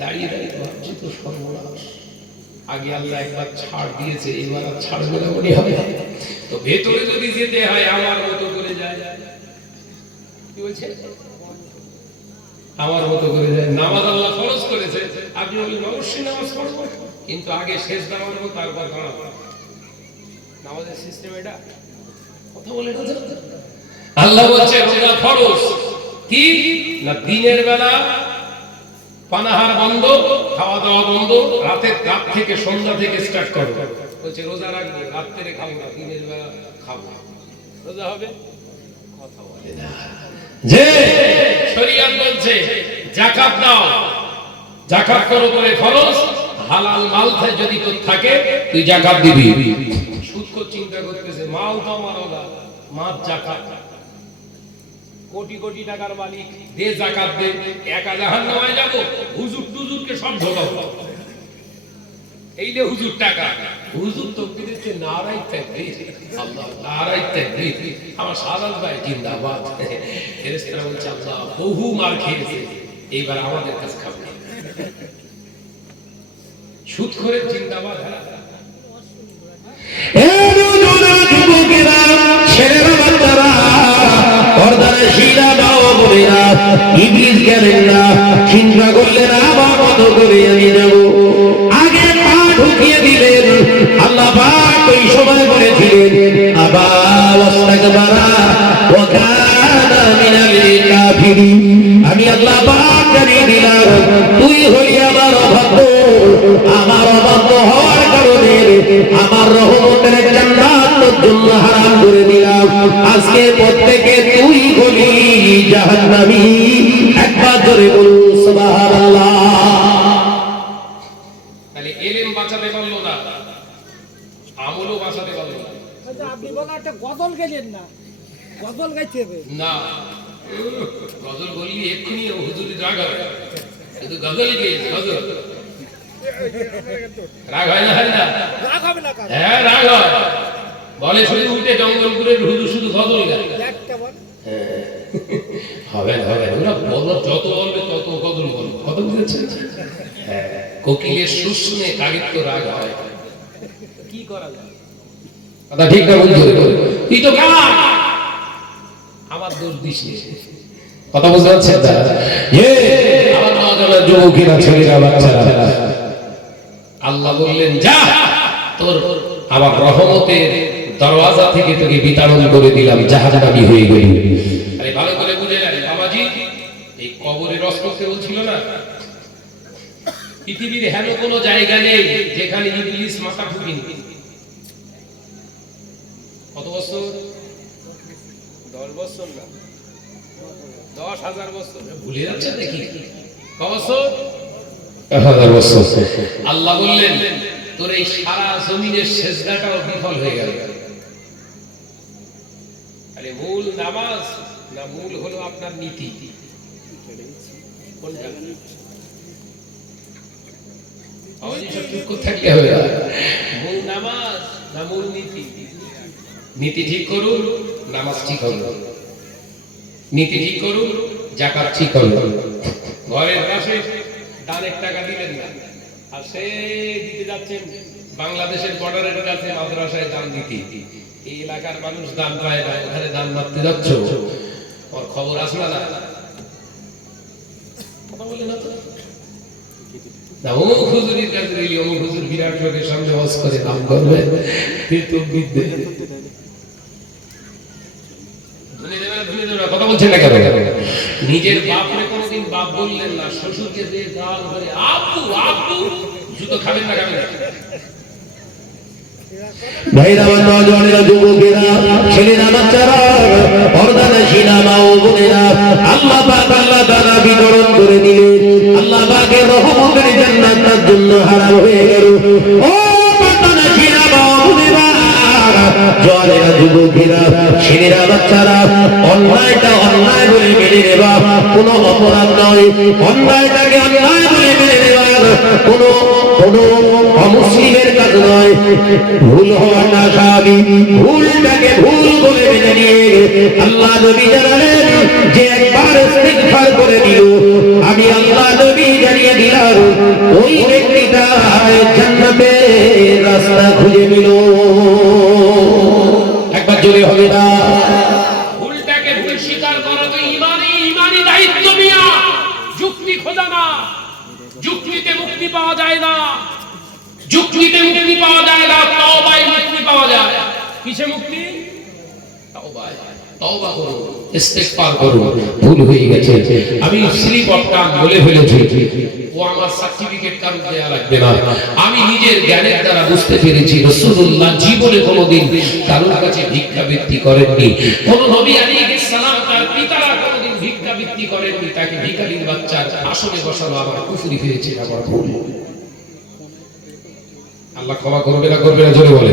দাঁড়িয়ে দাঁড়িয়ে ভাবছে তো সর্বনাশ, আগে আল্লাহ একবার ছাড় দিয়েছে, এবার আর ছাড়বে না মনে হবে। তো ভেতরে যদি যেতে হয় আমার মতো করে যায়, কি বলছে? আমার মতো করে যায়। নামাজ আল্লাহ ফরজ করেছে, আপনি বললেন অবশ্যই নামাজ পড়ব, কিন্তু আগে শেষ নামাজ পড়ব, তারপর দাঁড়াবো। নামাজের সিস্টেম এটা। কথা বলে না তো? আল্লাহ বলছে রোজা ফরজ, কি না দিনের বেলা পানাহার বন্ধ, খাওয়া দাওয়া বন্ধ, রাত থেকে সন্ধ্যা থেকে স্টার্ট করো। বলছে রোজা রাখবো, রাত্রে খাবো না, দিনের বেলা খাবো, রোজা হবে? কথা বলে না। যে শরীয়ত বলছে যাকাত দাও, যাকাত করো করে ফরজ, হালাল মাল যদি তোর থাকে তুই যাকাত দিবি। সুদখোর চিন্তা করতেছে মাল তো আমার ওলা, মাছ যাকাত, কোটি কোটি টাকার মালিক, দে যাকাত দে, একা জাহান্নামে যাব, হুজুর টুজুরকে সব ঢোকাবো, এই যে হুজুর টাকা, হুজুর তো দিচ্ছে নারাই তাকবীর, আল্লাহ নারাই তাকবীর, আমার সালাল ভাই জিন্দাবাদ। ফেরেশতারা বলছে আল্লাহ বহু মার খেয়েছে, এইবার আমাদের কাছে খাবে। সুদখোরের জিন্দাবাদ। এ নজনেরা যুবকেরা, ছেলেরা, বাচ্চারা, পর্দার শিরা দাও বোনেরা, ইবলিস গেলেন না, চিন্তা করলেন আমার মতো করে আমি যাব। আগে পা ঢুকিয়ে দিলেন। আল্লাহ পাক ওই সময় বলেছিলেন আবা ওয়াস্তাকবারা ওয়া কানা মিনাল কাফিরিন। আমি আল্লাহ পাক জানিয়ে দিলাম তুই হলি আমার অবাধ্য। আমার অবাধ্য হওয়ার কারণে আমার রহমতের জান্নাত তোর জন্য হারাম করে দিলাম। আজকে প্রত্যেকে তুই হলি জাহান্নামী। একবার জোরে বলুন সুবহানাল্লাহ। তাহলে ইলম বাঁচাতে পারলো না, আমলও বাঁচাতে পারলো না। আপনি বলেন একটা গজল গাইলেন না, গজল গাইতে হবে না, গজল বললি এক্ষুনি হুজুরি রাগ হবে, কিন্তু গজল গিয়ে গজল রাগ হয় না, হয় না? রাগ হবে না কাজ হ্যাঁ রাগ হয়। বলে শুধু উঠে জঙ্গলপুরের হুজুর শুধু গজল গায়। একটা বল হবে না, হবে না। ওরা বলো যত বলবে তত গজল বলবে। কত বুঝেছেন? হ্যাঁ, কোকিলের সুর শুনে কাকের তো রাগ হয়। কি করা যায়? কথা ঠিক না বলছো? তুই তো কাক, আমার দোষ দিস নে। কথা বুঝতে পারছেন? আমার নওজোয়ান যুবকেরা, ছেলেরা, বাচ্চারা, আল্লাহ বললেন যা, তোর আমার রহমতের দরওয়াজা থেকে তোকে বিতাড়ন করে দিলাম, জাহান্নামী হয়ে গেলি। আরে ভালো করে বুঝে নেন বাবাজি, এই কবরে রস করতে বলছিল না, পৃথিবীর হেন কোনো জায়গা নেই যেখানে ইবলিস মাথা ঢুকিনি। কত বছর? 10 বছর না, 10,000 বছর। ভুলে যাচ্ছে দেখি কত বছর? 1000 বছর। আল্লাহ বললেন তোর এই সারা জমিনের সেজদাটাও বিফল হয়ে গেল। আরে মূল নামাজ না মূল হলো আপনার নীতি? কোনটা? আমাদের সব চুপ করে থাকলে হবে না। মূল নামাজ না মূল নীতি? নীতি ঠিক করুন, নামাজ ঠিক হবে। নীতি ঠিক করুন, যাকাত ঠিক হবে। ঘরের পাশে দানের টাকা দিলেন না, আর সে দিতে যাচ্ছেন বাংলাদেশের বর্ডারের কাছে মাদ্রাসায় দান দিতে, এই এলাকার মানুষ দান পায় না, ওখানে দান মারতে যাচ্ছ, ওর খবর আসলো না? কথা বলে না তো? না, অমুক হুজুরের কাছে গেলি, অমুক হুজুর বিরাট লোকের সামনে হজ করে দান করবে, কথা বলছেন না কেন? নিজের বাপরে কোনোদিন বাপ বললেন না, শ্বশুরকে দিয়ে গাল করে আব্বু আব্বু, জুতো খাবেন না খাবেন না? ভাইরা, আমার নজনেরা, যুবকেরা, ছেলেরা, বাচ্চারা, পর্দানশীলা মা ও বোনেরা, আল্লাহ পাক আল্লাহ তাআলা বিতরণ করে দিলেন। আল্লাহ পাকের রহমতের জান্নাত তার জন্য হারাম হয়ে গেল। ও পর্দানশীলা মা ও বোনেরা, জওয়ানেরা, যুবকেরা, ছেলেরা, বাচ্চারা, অন্যায়টা অন্যায় বলে মেনে নেবা কোনো অপরাধ নয়। অন্যায়টাকে অন্যায় বলে মেনে নেবার কোনো অমুসলিমের কাজ নয়। ভুল হওয়াটা স্বাভাবিক, ভুলটাকে ভুল বলে মেনে নিয়ে আল্লাহ নবী জানালেন যে একবার ইস্তিগফার করে দিল, আমি আল্লাহ নবী জানিয়ে দিলাম ওই ব্যক্তিটা জান্নাতের রাস্তা খুঁজে নিল। একবার জোরে হবে না? ভুলটাকে ভুল স্বীকার করা তো ইমানি দায়িত্ব মিয়া, যুক্তি খোঁজা না। যুক্তিতে মুক্তি পাওয়া যায় না, যুক্তিতে মুক্তি পাওয়া যায় না, তওবায় মুক্তি পাওয়া যায়। কিসে মুক্তি? তওবায়। তওবা করুন, ইস্তিগফার করুন, ভুল হয়ে গেছে, আমি স্লিপ অফ টাং বলে ফেলেছি, ও আমার সার্টিফিকেট কারণ দেয়া লাগবে না। আমি নিজের জ্ঞানের দ্বারা বুঝতে পেরেছি রাসূলুল্লাহ জীবনে কোনোদিন কারোর কাছে ভিক্ষাবৃত্তি করেননি। কোন নবী আলাইহিস সালাম তার পিতারা কোনোদিন ভিক্ষাবৃত্তি করেননি। তাকে ভিখারির বাচ্চার আসনে বসানো আমার কুফরি হয়েছে, আমার ভুল। আল্লাহ ক্ষমা করবে না, করবে না, জোরে বলে।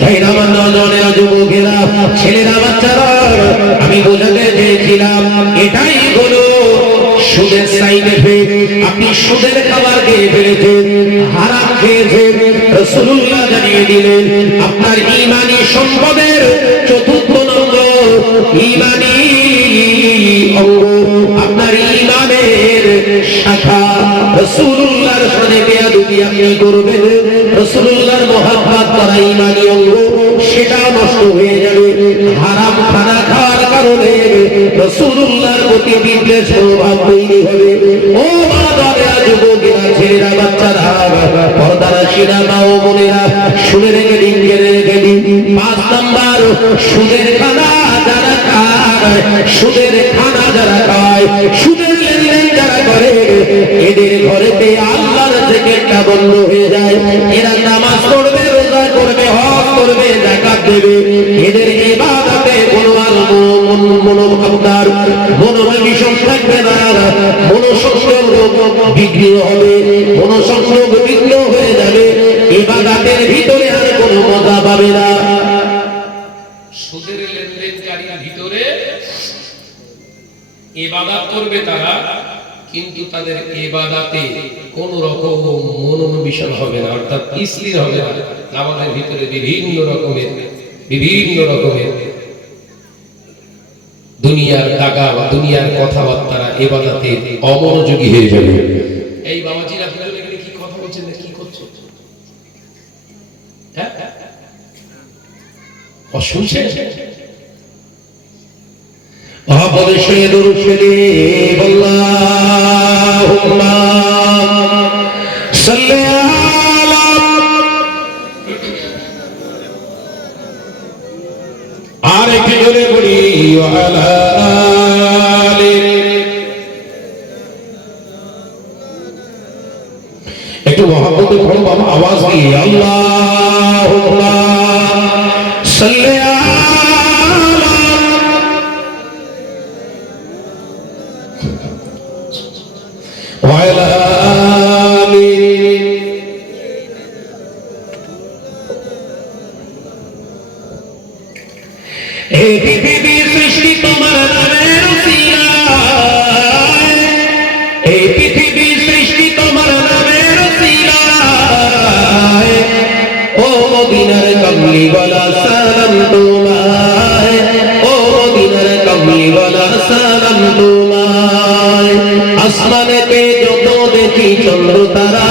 ভাইরা, আমার নজনেরা, যুবকেরা, ছেলেরা, বাচ্চারা, আমি বোঝাতে চেয়েছিলাম এটাই হলো সুদের সাইড এফেক্ট। আপনি সুদের খাবার খেয়ে ফেলেছেন, হারাম খেয়েছেন। রাসূলুল্লাহ জানিয়ে দিলেন আপনার ঈমানি সম্পদের চতুর্থ নম্বর ঈমানি অঙ্গ, আপনার ঈমানের শাখা। রাসূলুল্লাহর সাথে বেয়াদবি আপনি করবেন, রাসূলুল্লাহর মহব্বত করা ঈমানি অঙ্গ, সেটা নষ্ট হয়ে যাবে। হারাম খানা খাওয়ার কারণে রাসূলুল্লাহর প্রতি বিদ্বেষ প্রভাব তৈরি হবে। ও বাবারা, যুবকেরা, ছেলেরা, বাচ্চারা, পর্দানশীলা মা ও বোনেরা, শুনে রেখে দিন, জেনে রেখে দিন। 5 নাম্বার, সুদের খানা যারা খায়, সুদের খানা যারা খায়, সুদের লেনদেন যারা করে, এদের ঘরেতে আল্লাহর জিকিরটা বন্ধ হয়ে যায়। এরা নামাজ পড়বে, রোজা করবে, হজ করবে, যাকাত দেবে, এদের ইবাদতে কোনো মনোভাবনার মনোনিবেশ থাকবে না। মনোসংযোগ বিঘ্ন হবে, মনোসংযোগ বিঘ্ন হয়ে যাবে, ইবাদতের ভিতরে আর কোনো মজা পাবে না। সুদের লেনদেনকারীর ভিতরে ইবাদত করবে তারা, কিন্তু তাদের ইবাদতে কোন রকম মনোনিবেশ হবে না, অর্থাৎ স্থির হবে না। আমাদের ভিতরে বিভিন্ন রকমের দুনিয়ার টাকা বা দুনিয়ার কথাবার্তা ইবাদতে অমনোযোগী হয়ে যাবে। এই বাবাজিরা আপনারা এখানে কি কথা বলছেন না কি করছো? হ্যাঁ, শুনছেন? অবদেশে দরুদ শরীফ, আল্লাহুম্মা সাল্লি আলা, আর একটু জোরে বলি, আলা আলি। একটু মহব্বতে পড়ো বাবা, আওয়াজ দিয়ে, আল্লাহুম্মা সাল্লি আলা وعلى آله। এই পৃথিবীর সৃষ্টি তোমার নামের উসিলায়, এই পৃথিবীর সৃষ্টি তোমার নামের উসিলায়। ও মদিনার কমলি ওয়ালা সালাম তোমায়, ও মদিনার কমলি ওয়ালা সালাম তোমায়। আসমানেতে যত দেখি চন্দ্র তারা,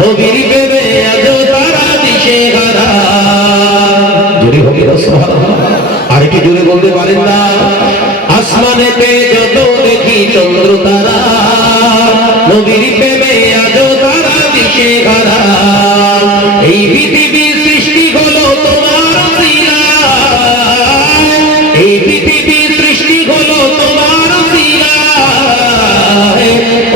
নবীর প্রেমে আজ তারা দিশে হারা। হবে না সুবহানাল্লাহ। আর কি জোরে বলতে পারেন না? আসমানেতে যত দেখি চন্দ্র তারা, নবীর প্রেমে আজো তারা দিশে হারা। এই পৃথিবী সৃষ্টি হলো তোমার সিলায়, এই পৃথিবী সৃষ্টি হলো তোমার সিলায়।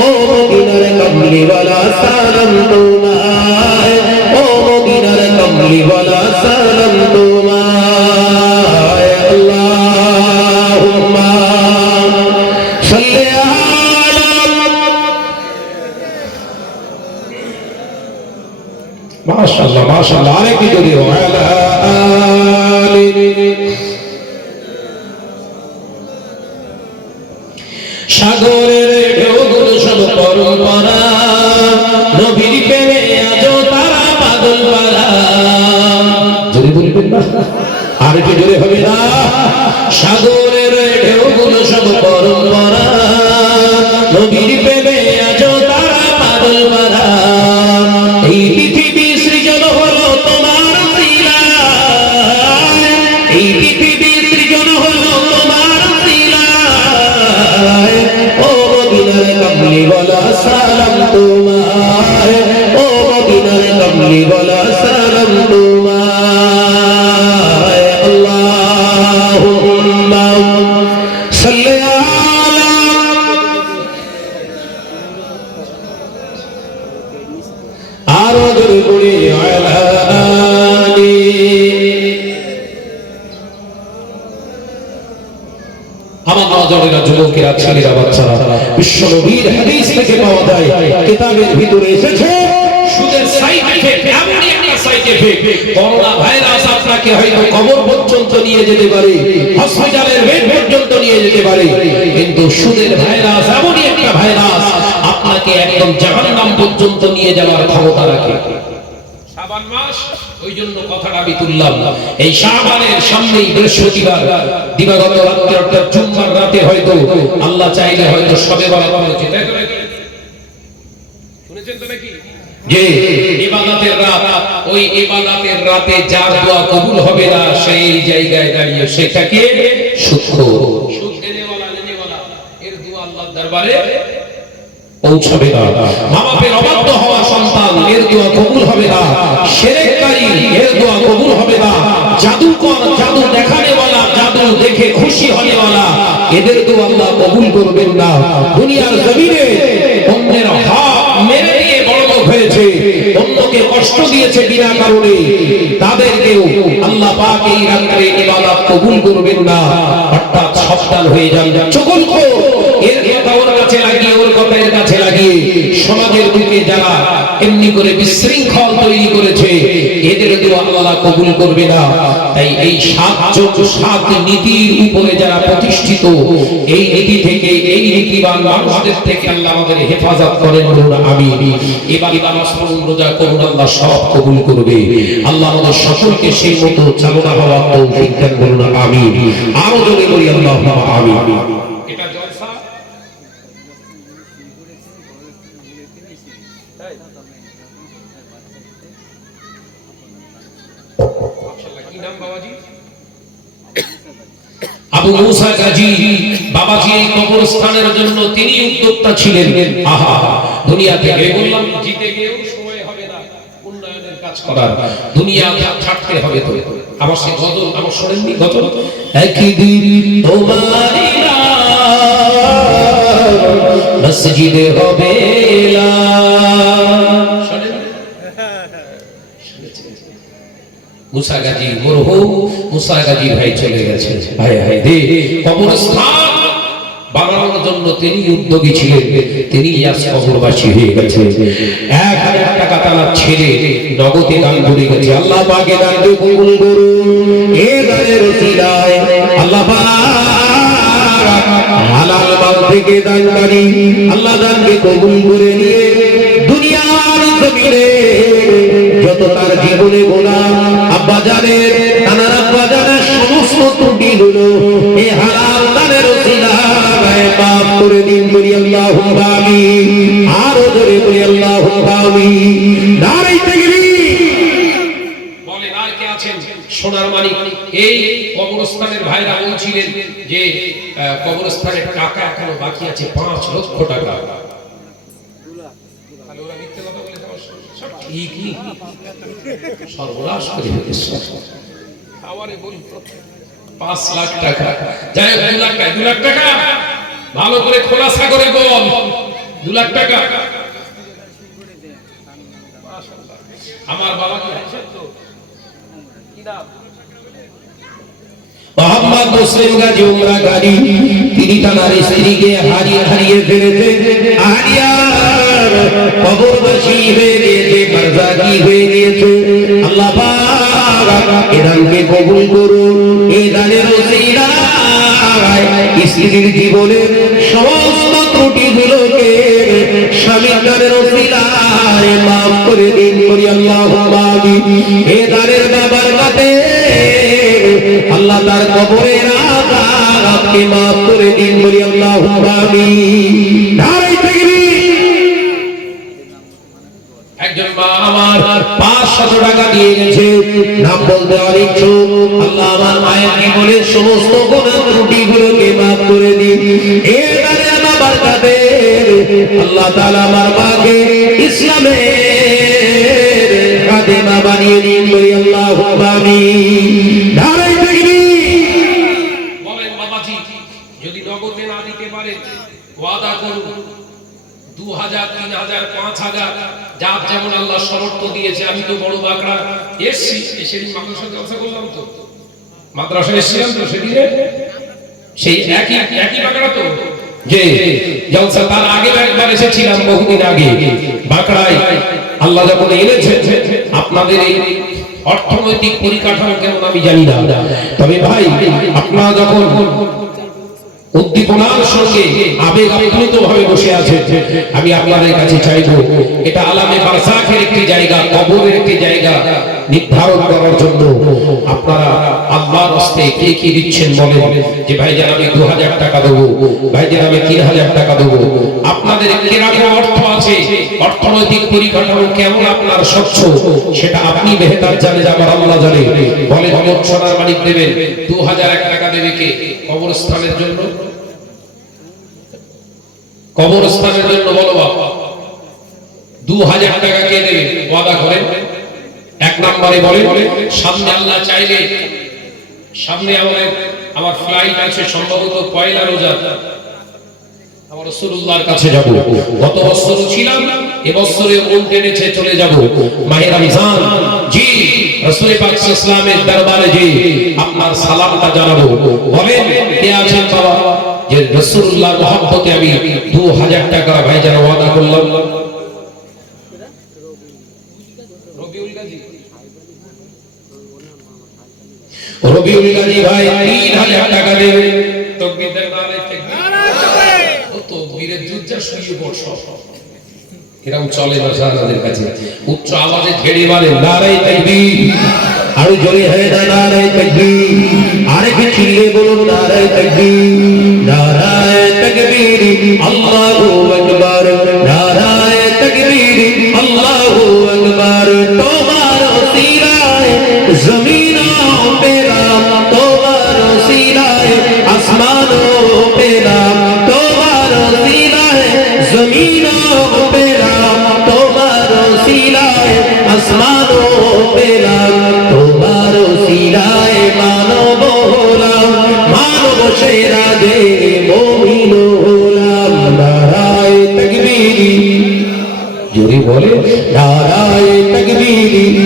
ও মদিনার কমলিওয়ালা সালাম তোমায়, ও মদিনার কমলিওয়ালা সালাম তোমায়। আল্লাহুম্মা সাল্লি আলা মাশাআল্লাহ মাশাআল্লাহ। আরেকটু যদি আলা আলি। সাগরের ঢেউগুলো সব পরম্পরা, নবীর প্রেমে আজো তারা পাগল পারা। জোরে বলবেন না? আর কি জোরে হবে না? সাগরের ঢেউগুলো সব পরম্পরা, নবীর প্রেমে আজো তারা পাগল পারা। এই পৃথিবী সৃজন হলো তোমার সিলায়, এই পৃথিবী সৃজন হলো তোমার সিলায়। ও মদিনার কমলিওয়ালা সালাম তোমায়, ও মদিনার কমলিওয়ালা সালাম তোমায়। আল্লাহুম্মা সাল্লি আলা। আরো জোরে বলি আলা আলি। আমার নজরেরা যুবকেরা ছেলেরা বাচ্চারা বিশ্ব নবীর হাদিস থেকে পাওয়া যায়, কিতাবের ভিতরে এসেছে সুদের সাইড এফেক্ট, এমনই একটা সাইড এফেক্ট। করোনা ভাইরাস আপনাকে হয়তো কবর পর্যন্ত নিয়ে যেতে পারে, হসপিটালের বেড পর্যন্ত নিয়ে যেতে পারে, কিন্তু সুদের ভাইরাস এমনই একটা ভাইরাস আপনাকে একদম জাহান্নাম পর্যন্ত নিয়ে যাওয়ার ক্ষমতা রাখে। শাবান মাস, ওই জন্য কথাটা আমি তুললাম। এই শাবানের সামনেই বৃহস্পতিবার দিবাগত রাত্রে অর্থাৎ জুম্মার রাতে হয়তো আল্লাহ চাইলে হয়তো শবে বরাত হয়েছে, তাই তো নাকি? শুনেছেন তো নাকি যে ইবাদতের রাত, ওই ইবাদতের রাতে যার দোয়া কবুল হবে না সেই জায়গায় দাঁড়িয়ে সেটাকে সুদখোর, সুদ দেনেওয়ালা এর দোয়া আল্লাহর দরবারে পৌঁছাবে না। মা বাপের অবাধ্য হওয়া সন্তান, এর দোয়া কবুল হবে না। শিরককারী, এর দোয়া কবুল হবে না। জাদুকর, জাদু দেখানেওয়ালা, জাদু দেখে খুশি হনেওয়ালা, এদের দোয়া আল্লাহ কবুল করবেন না। দুনিয়ার জমিনে অন্যের হক মেরে দিয়ে বড়লোক হয়েছে, অন্যকে কষ্ট দিয়েছে বিনা কারণে, তাদেরকেও আল্লাহ পাক এই রাত্রে ইবাদত কবুল করবেন না। অর্থাৎ সাবধান হয়ে যান। চগলখোর, এর কথা ওর কাছে লাগিয়ে, ওর কথা এর কাছে লাগিয়ে সমাজের বুকে যারা এমনি করে বিশৃঙ্খল তৈরি করেছে, এদের দোয়া আল্লাহ কবুল করবে না। তাই এই সাত নীতির উপরে যারা প্রতিষ্ঠিত, এই নীতি থেকে, এই নীতিবান মানুষদের থেকে আল্লাহ আমাদের হেফাজত করেন, বলুন আমিন। এবার নামাজ পড়ুন, রোজা করুন, আল্লাহ সব কবুল করবে। আল্লাহ আমাদের সকলকে সেই মতো চালনা হওয়ার তৌফিক দেন, বলুন আমিন। আরো জোরে বলি আল্লাহুম্মা আমিন। এটা জলসা আবু মুসা গাজী বাবাজি এই কবরস্থানের জন্য তিনি উদ্যোক্তা ছিলেন। আহা, দুনিয়া থেকে বললাম জিতে গিয়েও সময় হবে না উন্নয়নের কাজ করার, দুনিয়া ছাড়তে হবে। তো আমার সে গজল, আমার শোনেননি গজল? একদিন তোমারই নাম মসজিদে হবে মুসা গাজী, মরহুম মুসা গাজী ভাই চলে গেছে। হায় হায় রে, কবরস্থান বানানোর জন্য তিনি উদ্যোগী ছিলেন, তিনি আজ কবরবাসী হয়ে গেছে। 1000 টাকা তার ছেড়ে নগদে দান করে গেছে। আল্লাহ পাকে দান কবুল করুন। এ দানের ওসিলায় আল্লাহ পাক হালাল মাল থেকে দান করি, আল্লাহ দানকে কবুল করে নিয়ে দুনিয়ার জমিনে যত তার জীবনে গোলাম আব্বা জানের, নানার আব্বা জানের সমস্ত ত্রুটিগুলো এই হালাল দানের ওসিলায় মাফ করে দিন, বলি আল্লাহুম্মা আমিন। আরো জোরে বলি আল্লাহুম্মা আমিন। নারে তাকবীর। বলেন আর কে আছেন? সোনার মানিক কবরস্থানের ভাইরা বলছিলেন যে কবরস্থানের টাকা এখনো বাকি আছে 5 লক্ষ টাকা। তাহলে ওরা মিথ্যে কথা বলে সব ঠিকই সর্বনাশ করে ফেলেছে। আমারে বলুন 5 লাখ টাকা, যাই হোক 2 লাখ টাকা, 2 লাখ টাকা ভালো করে খোলাসা করে বল, 2 লাখ টাকা। আমার বাবা কি সত্য কি নাম? মোহাম্মদ মুসলিম গাজী উমরা গাজী, তিনি তার স্ত্রীকে হারিয়ে ফেলেছে, হারিয়ার কবরবাসী হয়ে গিয়েছে, বারজাকি হয়ে গিয়েছে। আল্লাহ পাক এ দানকে কবুল করুন। এই দানের ওসিলায় স্ত্রীর জীবনের সমস্ত ত্রুটিগুলোকে স্বামীর দানের ওসিলায় মাফ করে দিন, করি আল্লাহুম্মা আমিন। এই দানের বাবার কাছে আল্লাহ তার কবরের আযাবকে মাফ করে দিন, বলি আল্লাহুম্মা আমিন। নারে তাকবীর। একজন মা আমার 500 টাকা দিয়ে গেছে, নাম বলতে অনেক ইচ্ছুক। আল্লাহ আমার মায়ের জীবনের সমস্ত গুনাহ ত্রুটিগুলোকে মাফ করে দিন। এবারে বাবার কাছে আল্লাহ তাআলা আমার মাকে ইসলামের খাদেমা বানিয়ে দিন, বলি আল্লাহুম্মা আমিন। নারে বলেন বাবাজি, যদি নগদে না দিতে পারেন ওয়াদা করুন 2000, 3000, 5000 যার যেমন আল্লাহ সমর্থ দিয়েছে। আমি তো বড় বাকড়া এসছি, সেদিন মাদ্রাসা জলসা করলাম, তো মাদ্রাসা এসেছিলাম, তো সেদিনে সেই একই বাকড়া তো যে জলসা, তার আগে একবার এসেছিলাম বহুদিন আগে বাকড়ায়। আল্লাহ যখন এনেছে আপনাদের এই অর্থনৈতিক পরিকাঠামো কেমন আমি জানি না, তবে ভাই আপনারা যখন উদ্দীপনার সঙ্গে আবেগ আপ্লুত ভাবে বসে আছে, আমি আপনাদের কাছে চাইবো এটা আলামে বারজাখের একটি জায়গা, কবরের একটি জায়গা নির্ধারণ করার জন্য আপনারা আল্লাহর রাস্তায় কে কি দিচ্ছেন বলেন যে ভাইজান আমি 2000 টাকা দেবো, ভাইজান আমি 3000 টাকা দেবো। আপনাদের কিরকম অর্থ আছে, অর্থনৈতিক পরিকাঠামো কেমন আপনার স্বচ্ছ, সেটা আপনি বেহতার জানেন, আমার আল্লাহ জানে। বলে হযরত সোনার মানিক দেবেন 2001 টাকা দেবে কে? কবরস্থানের জন্য, কবরস্থানের জন্য বলো বাবা 2000 টাকা কে দেবে? ওয়াদা করেন। এক নম্বরে বলে সামনে আল্লাহ চাইলে, সামনে আমার ফ্লাইট আছে সম্ভবত পয়লা রোজা, আমার রাসূলুল্লাহর কাছে যাব। গত বছর ছিলাম, এবছরে মন টেনেছে চলে যাব মাহে রমজান। জি রাসূল পাক সাল্লাল্লাহু আলাইহি দরবারে জি আপনার সালামটা জানাবো। বলেন কে আছেন বাবা যে রাসূলুল্লাহর মহব্বতে আমি 2000 টাকা ভাইজান ওয়াদা করলাম। রবিউল গাজী ভাই 3000 টাকা দেবে। তাকবীর দেন, নারে তাকবীর। ও তাকবীরের জুজ্জা শুয়ে বসো, এরকম চলে না আমাদের কাছে। উচ্চ আওয়াজে ঝেড়ে বলে নারে তাকবীর। আরো জোরে হয় না নারে তাকবীর। আরেকটু চিল্লে বলুন নারে তাকবীর। নারে তাকবীর, আল্লাহু আকবার। নারে তাকবীর, আল্লাহু আকবার। তোমার ওসিলায় জমিনও পেলাম, তোমার ওসিলায় আসমানও পেলাম, তোমার ওসিলায় জমিনও পেলাম, তোমার ওসিলায় আসমানও পেলাম, তোমার ওসিলায় মানব হলাম, মানব সেরা যে মুমিন হলাম। নারায়ে তাকবীর, জোরে বলে নারায়ে তাকবীর,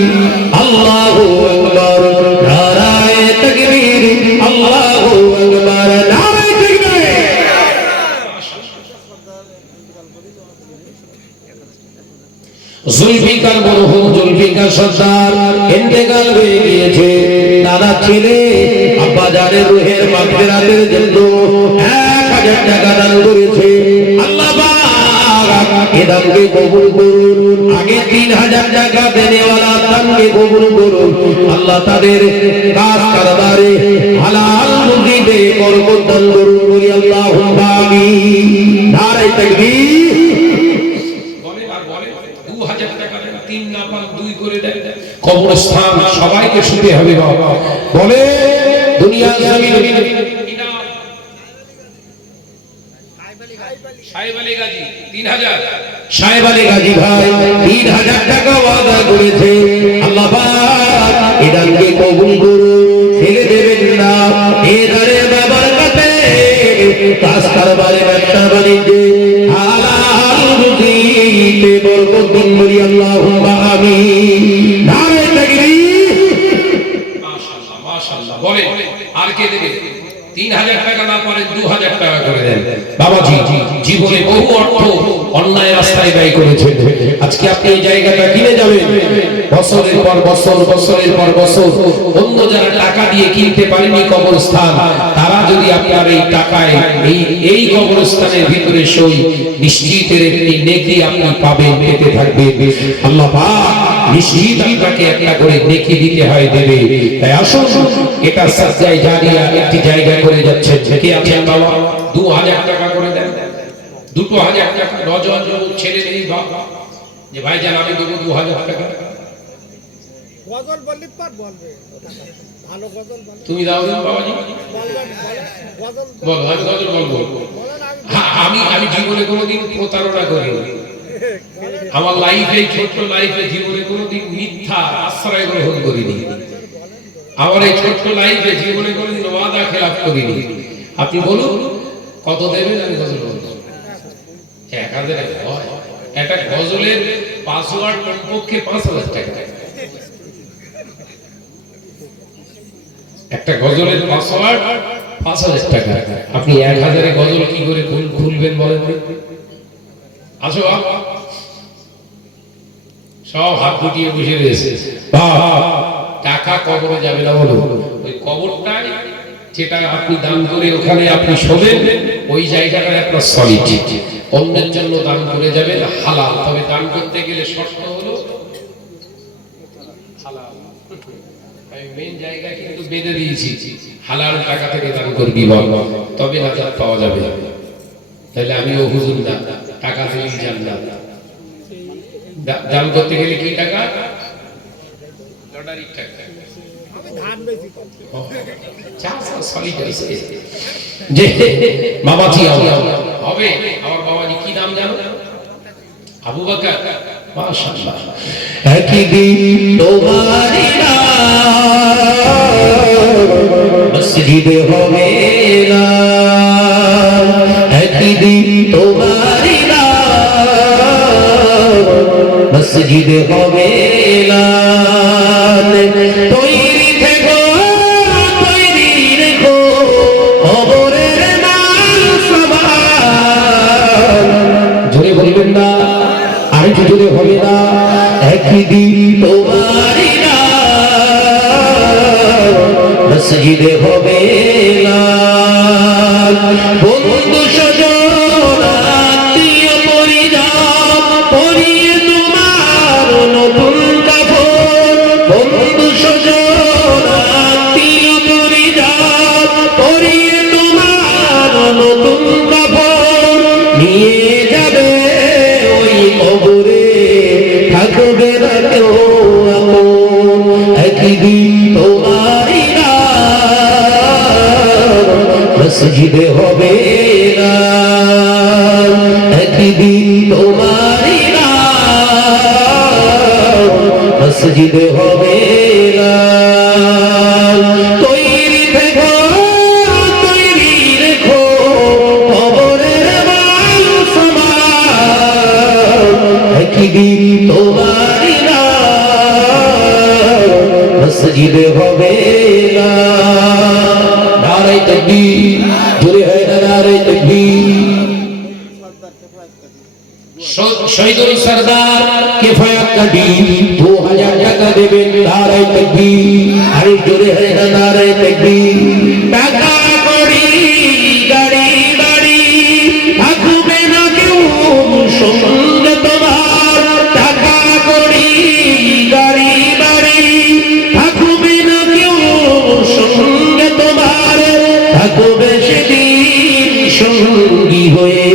আল্লাহু আকবার। নারায়ে তাকবীর, আল্লাহু আকবার। নারায়ে তাকবীর। জুলফিকার মরহুম জুলফিকার সর্দার ইন্তেকাল হয়ে গিয়েছে। দাদা ছেলে আব্বা জানের রুহের মাগফিরাতের জন্য 1000 টাকা দান করেছে। আল্লাহ পাক এ দানকে কবুল করুন। আগে 3000 টাকা দেনেওয়ালা দানকে কবুল করুন। আল্লাহ তাদের কাজ কারবারে হালাল রুজিতে বরকত দান করুন, বলি আল্লাহুম্মা আমিন। নারে তাকবীর। 2000 টাকা দেন, 3 না পান 2 করে দেন। কবরস্থান সবাইকে শুতে হবে বাবা। বলে দুনিয়া জমিন সাহেব আলী গাজী 3000 সাহেব আলী গাজী ভাই 3000 টাকা ওয়াদা করেছে আল্লাহ পাক এদানকে কবুল করুন ফেলে দেবেন না এদারে বাবার কাছে কাজ কারবারে ব্যবসা বাণিজ্যে হালাল রুজিতে বরকত দিন বলি আল্লাহুম্মা আমিন নারে তাকবীর মাশাআল্লাহ মাশাআল্লাহ বলে আর কে দেবে 3000 টাকা না পারে 2000 টাকা করে দেন বাবাজি জীবনে বহু অর্থ অন্যায় রাস্তায় ব্যয় করেছেন আজকে আপনি এই জায়গাটা কিনে যাবেন বছরের পর বছর বছরের পর বছর অন্য যারা টাকা দিয়ে কিনতে পারেনি কবরস্থান তারা যদি আপনার এই টাকায় এই কবরস্থানের ভিতরে সই নিশ্চিতের একটি নেকি আপনি পাবেন পেতে থাকবেন আল্লাহ পাক নিশ্চিত আপনাকে একটা করে নেকি দিতে হয় দেবে তাই আসুন এটা সাজ্জায় জারিয়া একটি জায়গা করে যাচ্ছে কে আছেন বাবা 2000 টাকা করে দেন 2000 টাকা রজন ছেলে নেই বাবা যে ভাই জান আমি দেবো 2000 টাকা গজল বললি পার বলবে ভালো গজল বলে তুমি দাও দিন বাবাজি বলবেন গজল বলো আমি গজল বলবো বলেন আমি জীবনে কোনোদিন প্রতারণা করিনি আমার লাইফে ছোট্ট লাইফে জীবনে কোনোদিন মিথ্যা আশ্রয় গ্রহণ করিনি আমার এই ছোট্ট লাইফে জীবনে কোনোদিন ওয়াদা খেলাপ করিনি আপনি বলুন কত দেবেন আমি গজল বলবো 1000 হয় একটা গজলের পাসওয়ার্ড কমপক্ষে 5000 টাকা একটা গজলের পাসওয়ার্ড 5000 টাকা আপনি 1000 এ গজল কি করে খুলবেন বলেন আসো সব হাত গুটিয়ে বসে রয়েছে টাকা কবরে যাবে না বলো ওই কবরটাই যেটা আপনি দান করে ওখানে আপনি শোবেন ওই জায়গাটা আপনার সলিড অন্যের জন্য দান করে যাবেন হালাল তবে দান করতে গেলে শর্ত হলো হালাল আমি মেইন জায়গা কিন্তু বেঁধে দিয়েছি হালাল টাকা থেকে দান করবি বল তবে নাজাত পাওয়া যাবে তাহলে আমিও হুজুর না টাকা দিলেই জান্নাত দান করতে গেলে কি টাকা লটারির টাকা আমি ধান বেশি করি যে বাবাজি হবে আমার বাবাজি কি নাম জানো আবু বকর মাশাআল্লাহ একদিন তোমারি মসজিদে হবে না একদিন তোমারি মসজিদে হবে না তৈরি থেকো তৈরি রেখো খবরের মাল সামান জোরে বলবেন না আরেকটু জোরে হবে না একদিন তোমারি মসজিদে হবে না বন্ধু স্বজন আত্মীয় পরিজন পরিয়ে তোমার নতুন কাপড় বন্ধু স্বজন আত্মীয় পরিজন পরিয়ে তোমার নতুন কাপড় নিয়ে যাবে ওই কবরে থাকবে না কেউ আপন একদিন তোমারি মসজিদে হবে না একদিন তোমারি মসজিদে হবে না তৈরি থেকো তৈরি রেখো খবরের মাল সামান একদিন তোমারি মসজিদে হবে না নারে তাকবীর জোরে হয় না নারে তাকবীর শহীদুল সরদার কিফায়াত কাদি 2000 টাকা দেবেন নারে তাকবীর আরে জোরে হয় না নারে তাকবীর টাকা কড়ি গাড়ি বাড়ি থাকবে না কেউ সঙ্গে তোমার টাকা কড়ি গাড়ি বাড়ি থাকবে না কেউ সঙ্গে তোমার থাকবে সেদিন সঙ্গী হয়ে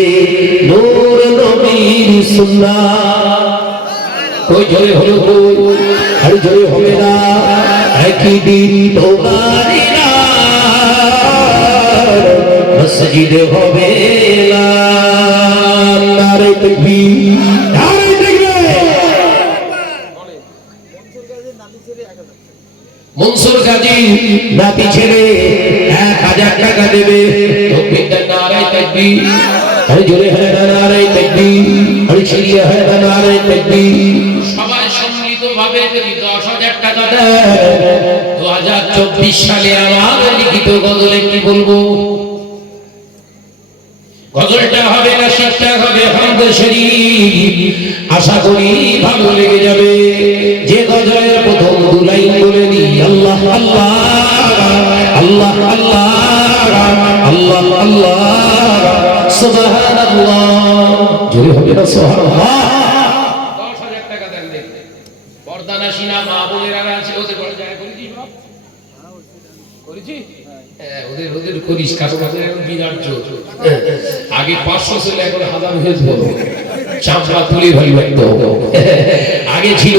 নূর নবীর সুন্নাত ওই জয় হলো আর জয় হবে না একই দিন তোমার মসজিদ হবে না। নারে তাকবীর, নারে তাকবীর। মনসুর গাজী নাতি ছেলে 1000 টাকা দেবে। তাকবীর, নারে তাকবীর। আরে জোরে হয় না নারে তাকবীর, আরে চিল্লিয়ে হয় না নারে তাকবীর। সবাই সম্মিলিতভাবে যদি 10,000 টাকা দেয়, 2024 সালে আমার লিখিত গজলে কি বলবো? গজলটা হবে না শিক্ষা হবে হামদে শরীফ। আশা করি ভালো লেগে যাবে। যে গজলের প্রথম 2 লাইন বলে নি, আল্লাহ আল্লাহ আল্লাহ আল্লাহ আল্লাহ আল্লাহ সুবহানাল্লাহ। জোরে হবে না সুবহানাল্লাহ। 10,000 টাকা দেন দেখবে। বর্দানাসীনা মা বোনেরা আছে, ওদের বড় জায়গা করেছি বাপ, করেছি। ওদের করিস কাছে কাছে বিরাট জোর। আগে 500 ছিল, এখন 1000 হয়েছে। বলো চামড়া তুলে ভাই লাগতো। আগে ছিল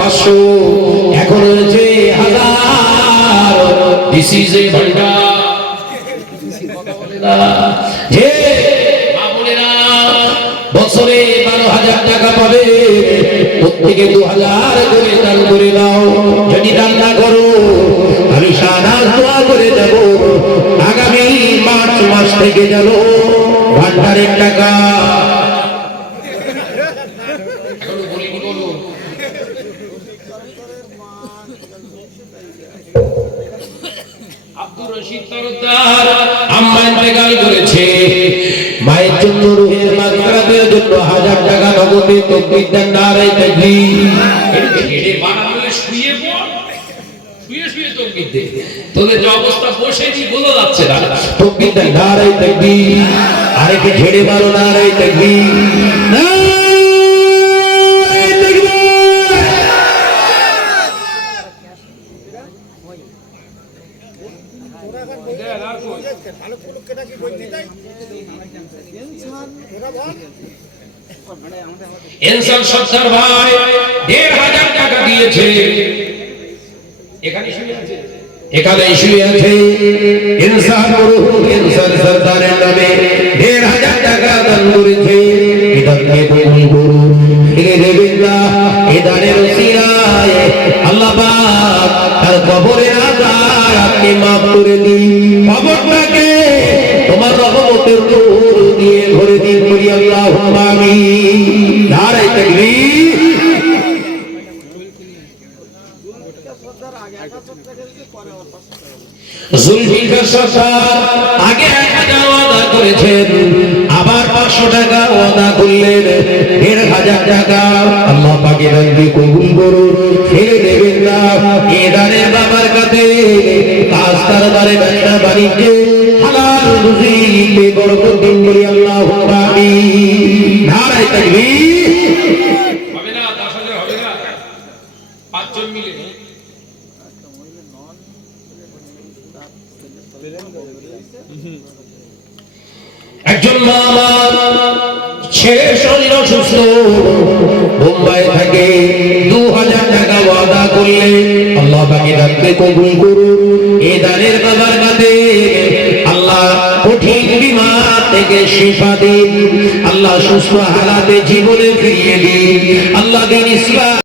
500, এখন হয়েছে 1000। দিস ইজ এ ভান্ডার। যে মা বোনেরা বছরে 12,000 টাকা পাবে, প্রত্যেকে 2,000 করে দান করে দাও। যদি দান না করো, আমি সারা দোয়া করে দেব, আগামী মার্চ মাস থেকে যেন ভান্ডারের টাকা। এখনো বলিনি বলো। আব্দুর রশিদ তরফদার আম্মা ইন্তেকাল করেছে, মায়ের জন্য রুহের মাগফিরাতের জন্য 1000 টাকা নগদে। তাকবীর দেন, নারে তাকবীর। ছেড়ে বানালে শুয়ে পড়, শুয়ে শুয়ে তাকবীর দে। তোদের যে অবস্থা বসেছি বোঝা যাচ্ছে না। তাকবীর দেন, নারে তাকবীর। আরেকে ছেড়ে মারো, নারে তাকবীর, নারে তাকবীর। ভালো পুরুষকে নাকি বলতে দেয় ওরা বল। ইনসান সত্তার ভাই 1,500 টাকা দিয়েছে। এখানে শুয়ে আছে, এখানে শুয়ে আছে ইনসান মরহুম ইনসান সরদারের নামে 1,500 টাকা দান করেছে। এটাকে কবুল করুন, ফিরে দেবেন না। এই দানের ওসিলায় আল্লাহ পাক তার কবরের আযাব আপনি মাফ করে দিন। কবরটাকে তোমার রহমতের নূর দিয়ে ভরে দিন। বলি আল্লাহুম্মা আমিন। নারে তাকবীর। জুলফিকার সরদার আগে 1000 ওয়াদা করেছেন, আবার 500 টাকা ওয়াদা করলেন। 1,500 টাকা আল্লাহ পাকের রাজে কবুল করুন, ফেলে দেবেন না। এ দানের বাবার কাছে কাজ কারবারে ব্যবসা বাণিজ্যে হালাল রুজিতে বরকত দিন। বলি আল্লাহুম্মা আমিন। নারে তাকবীর। হবে না 10,000 হবে না, 5 জন মিলে। একজন মা ছেলের শরীর অসুস্থ, বোম্বাই থাকে, 2,000 টাকা ওয়াদা করলেন। আল্লাহ পাকের রাতে কবুল করুন। এই দানের বাবার কাছে আল্লাহ কঠিন বিমার থেকে শিফা দিন। আল্লাহ সুস্থ হালাতে জীবনে ফিরিয়ে দিন। আল্লাহ দিন ইসলাম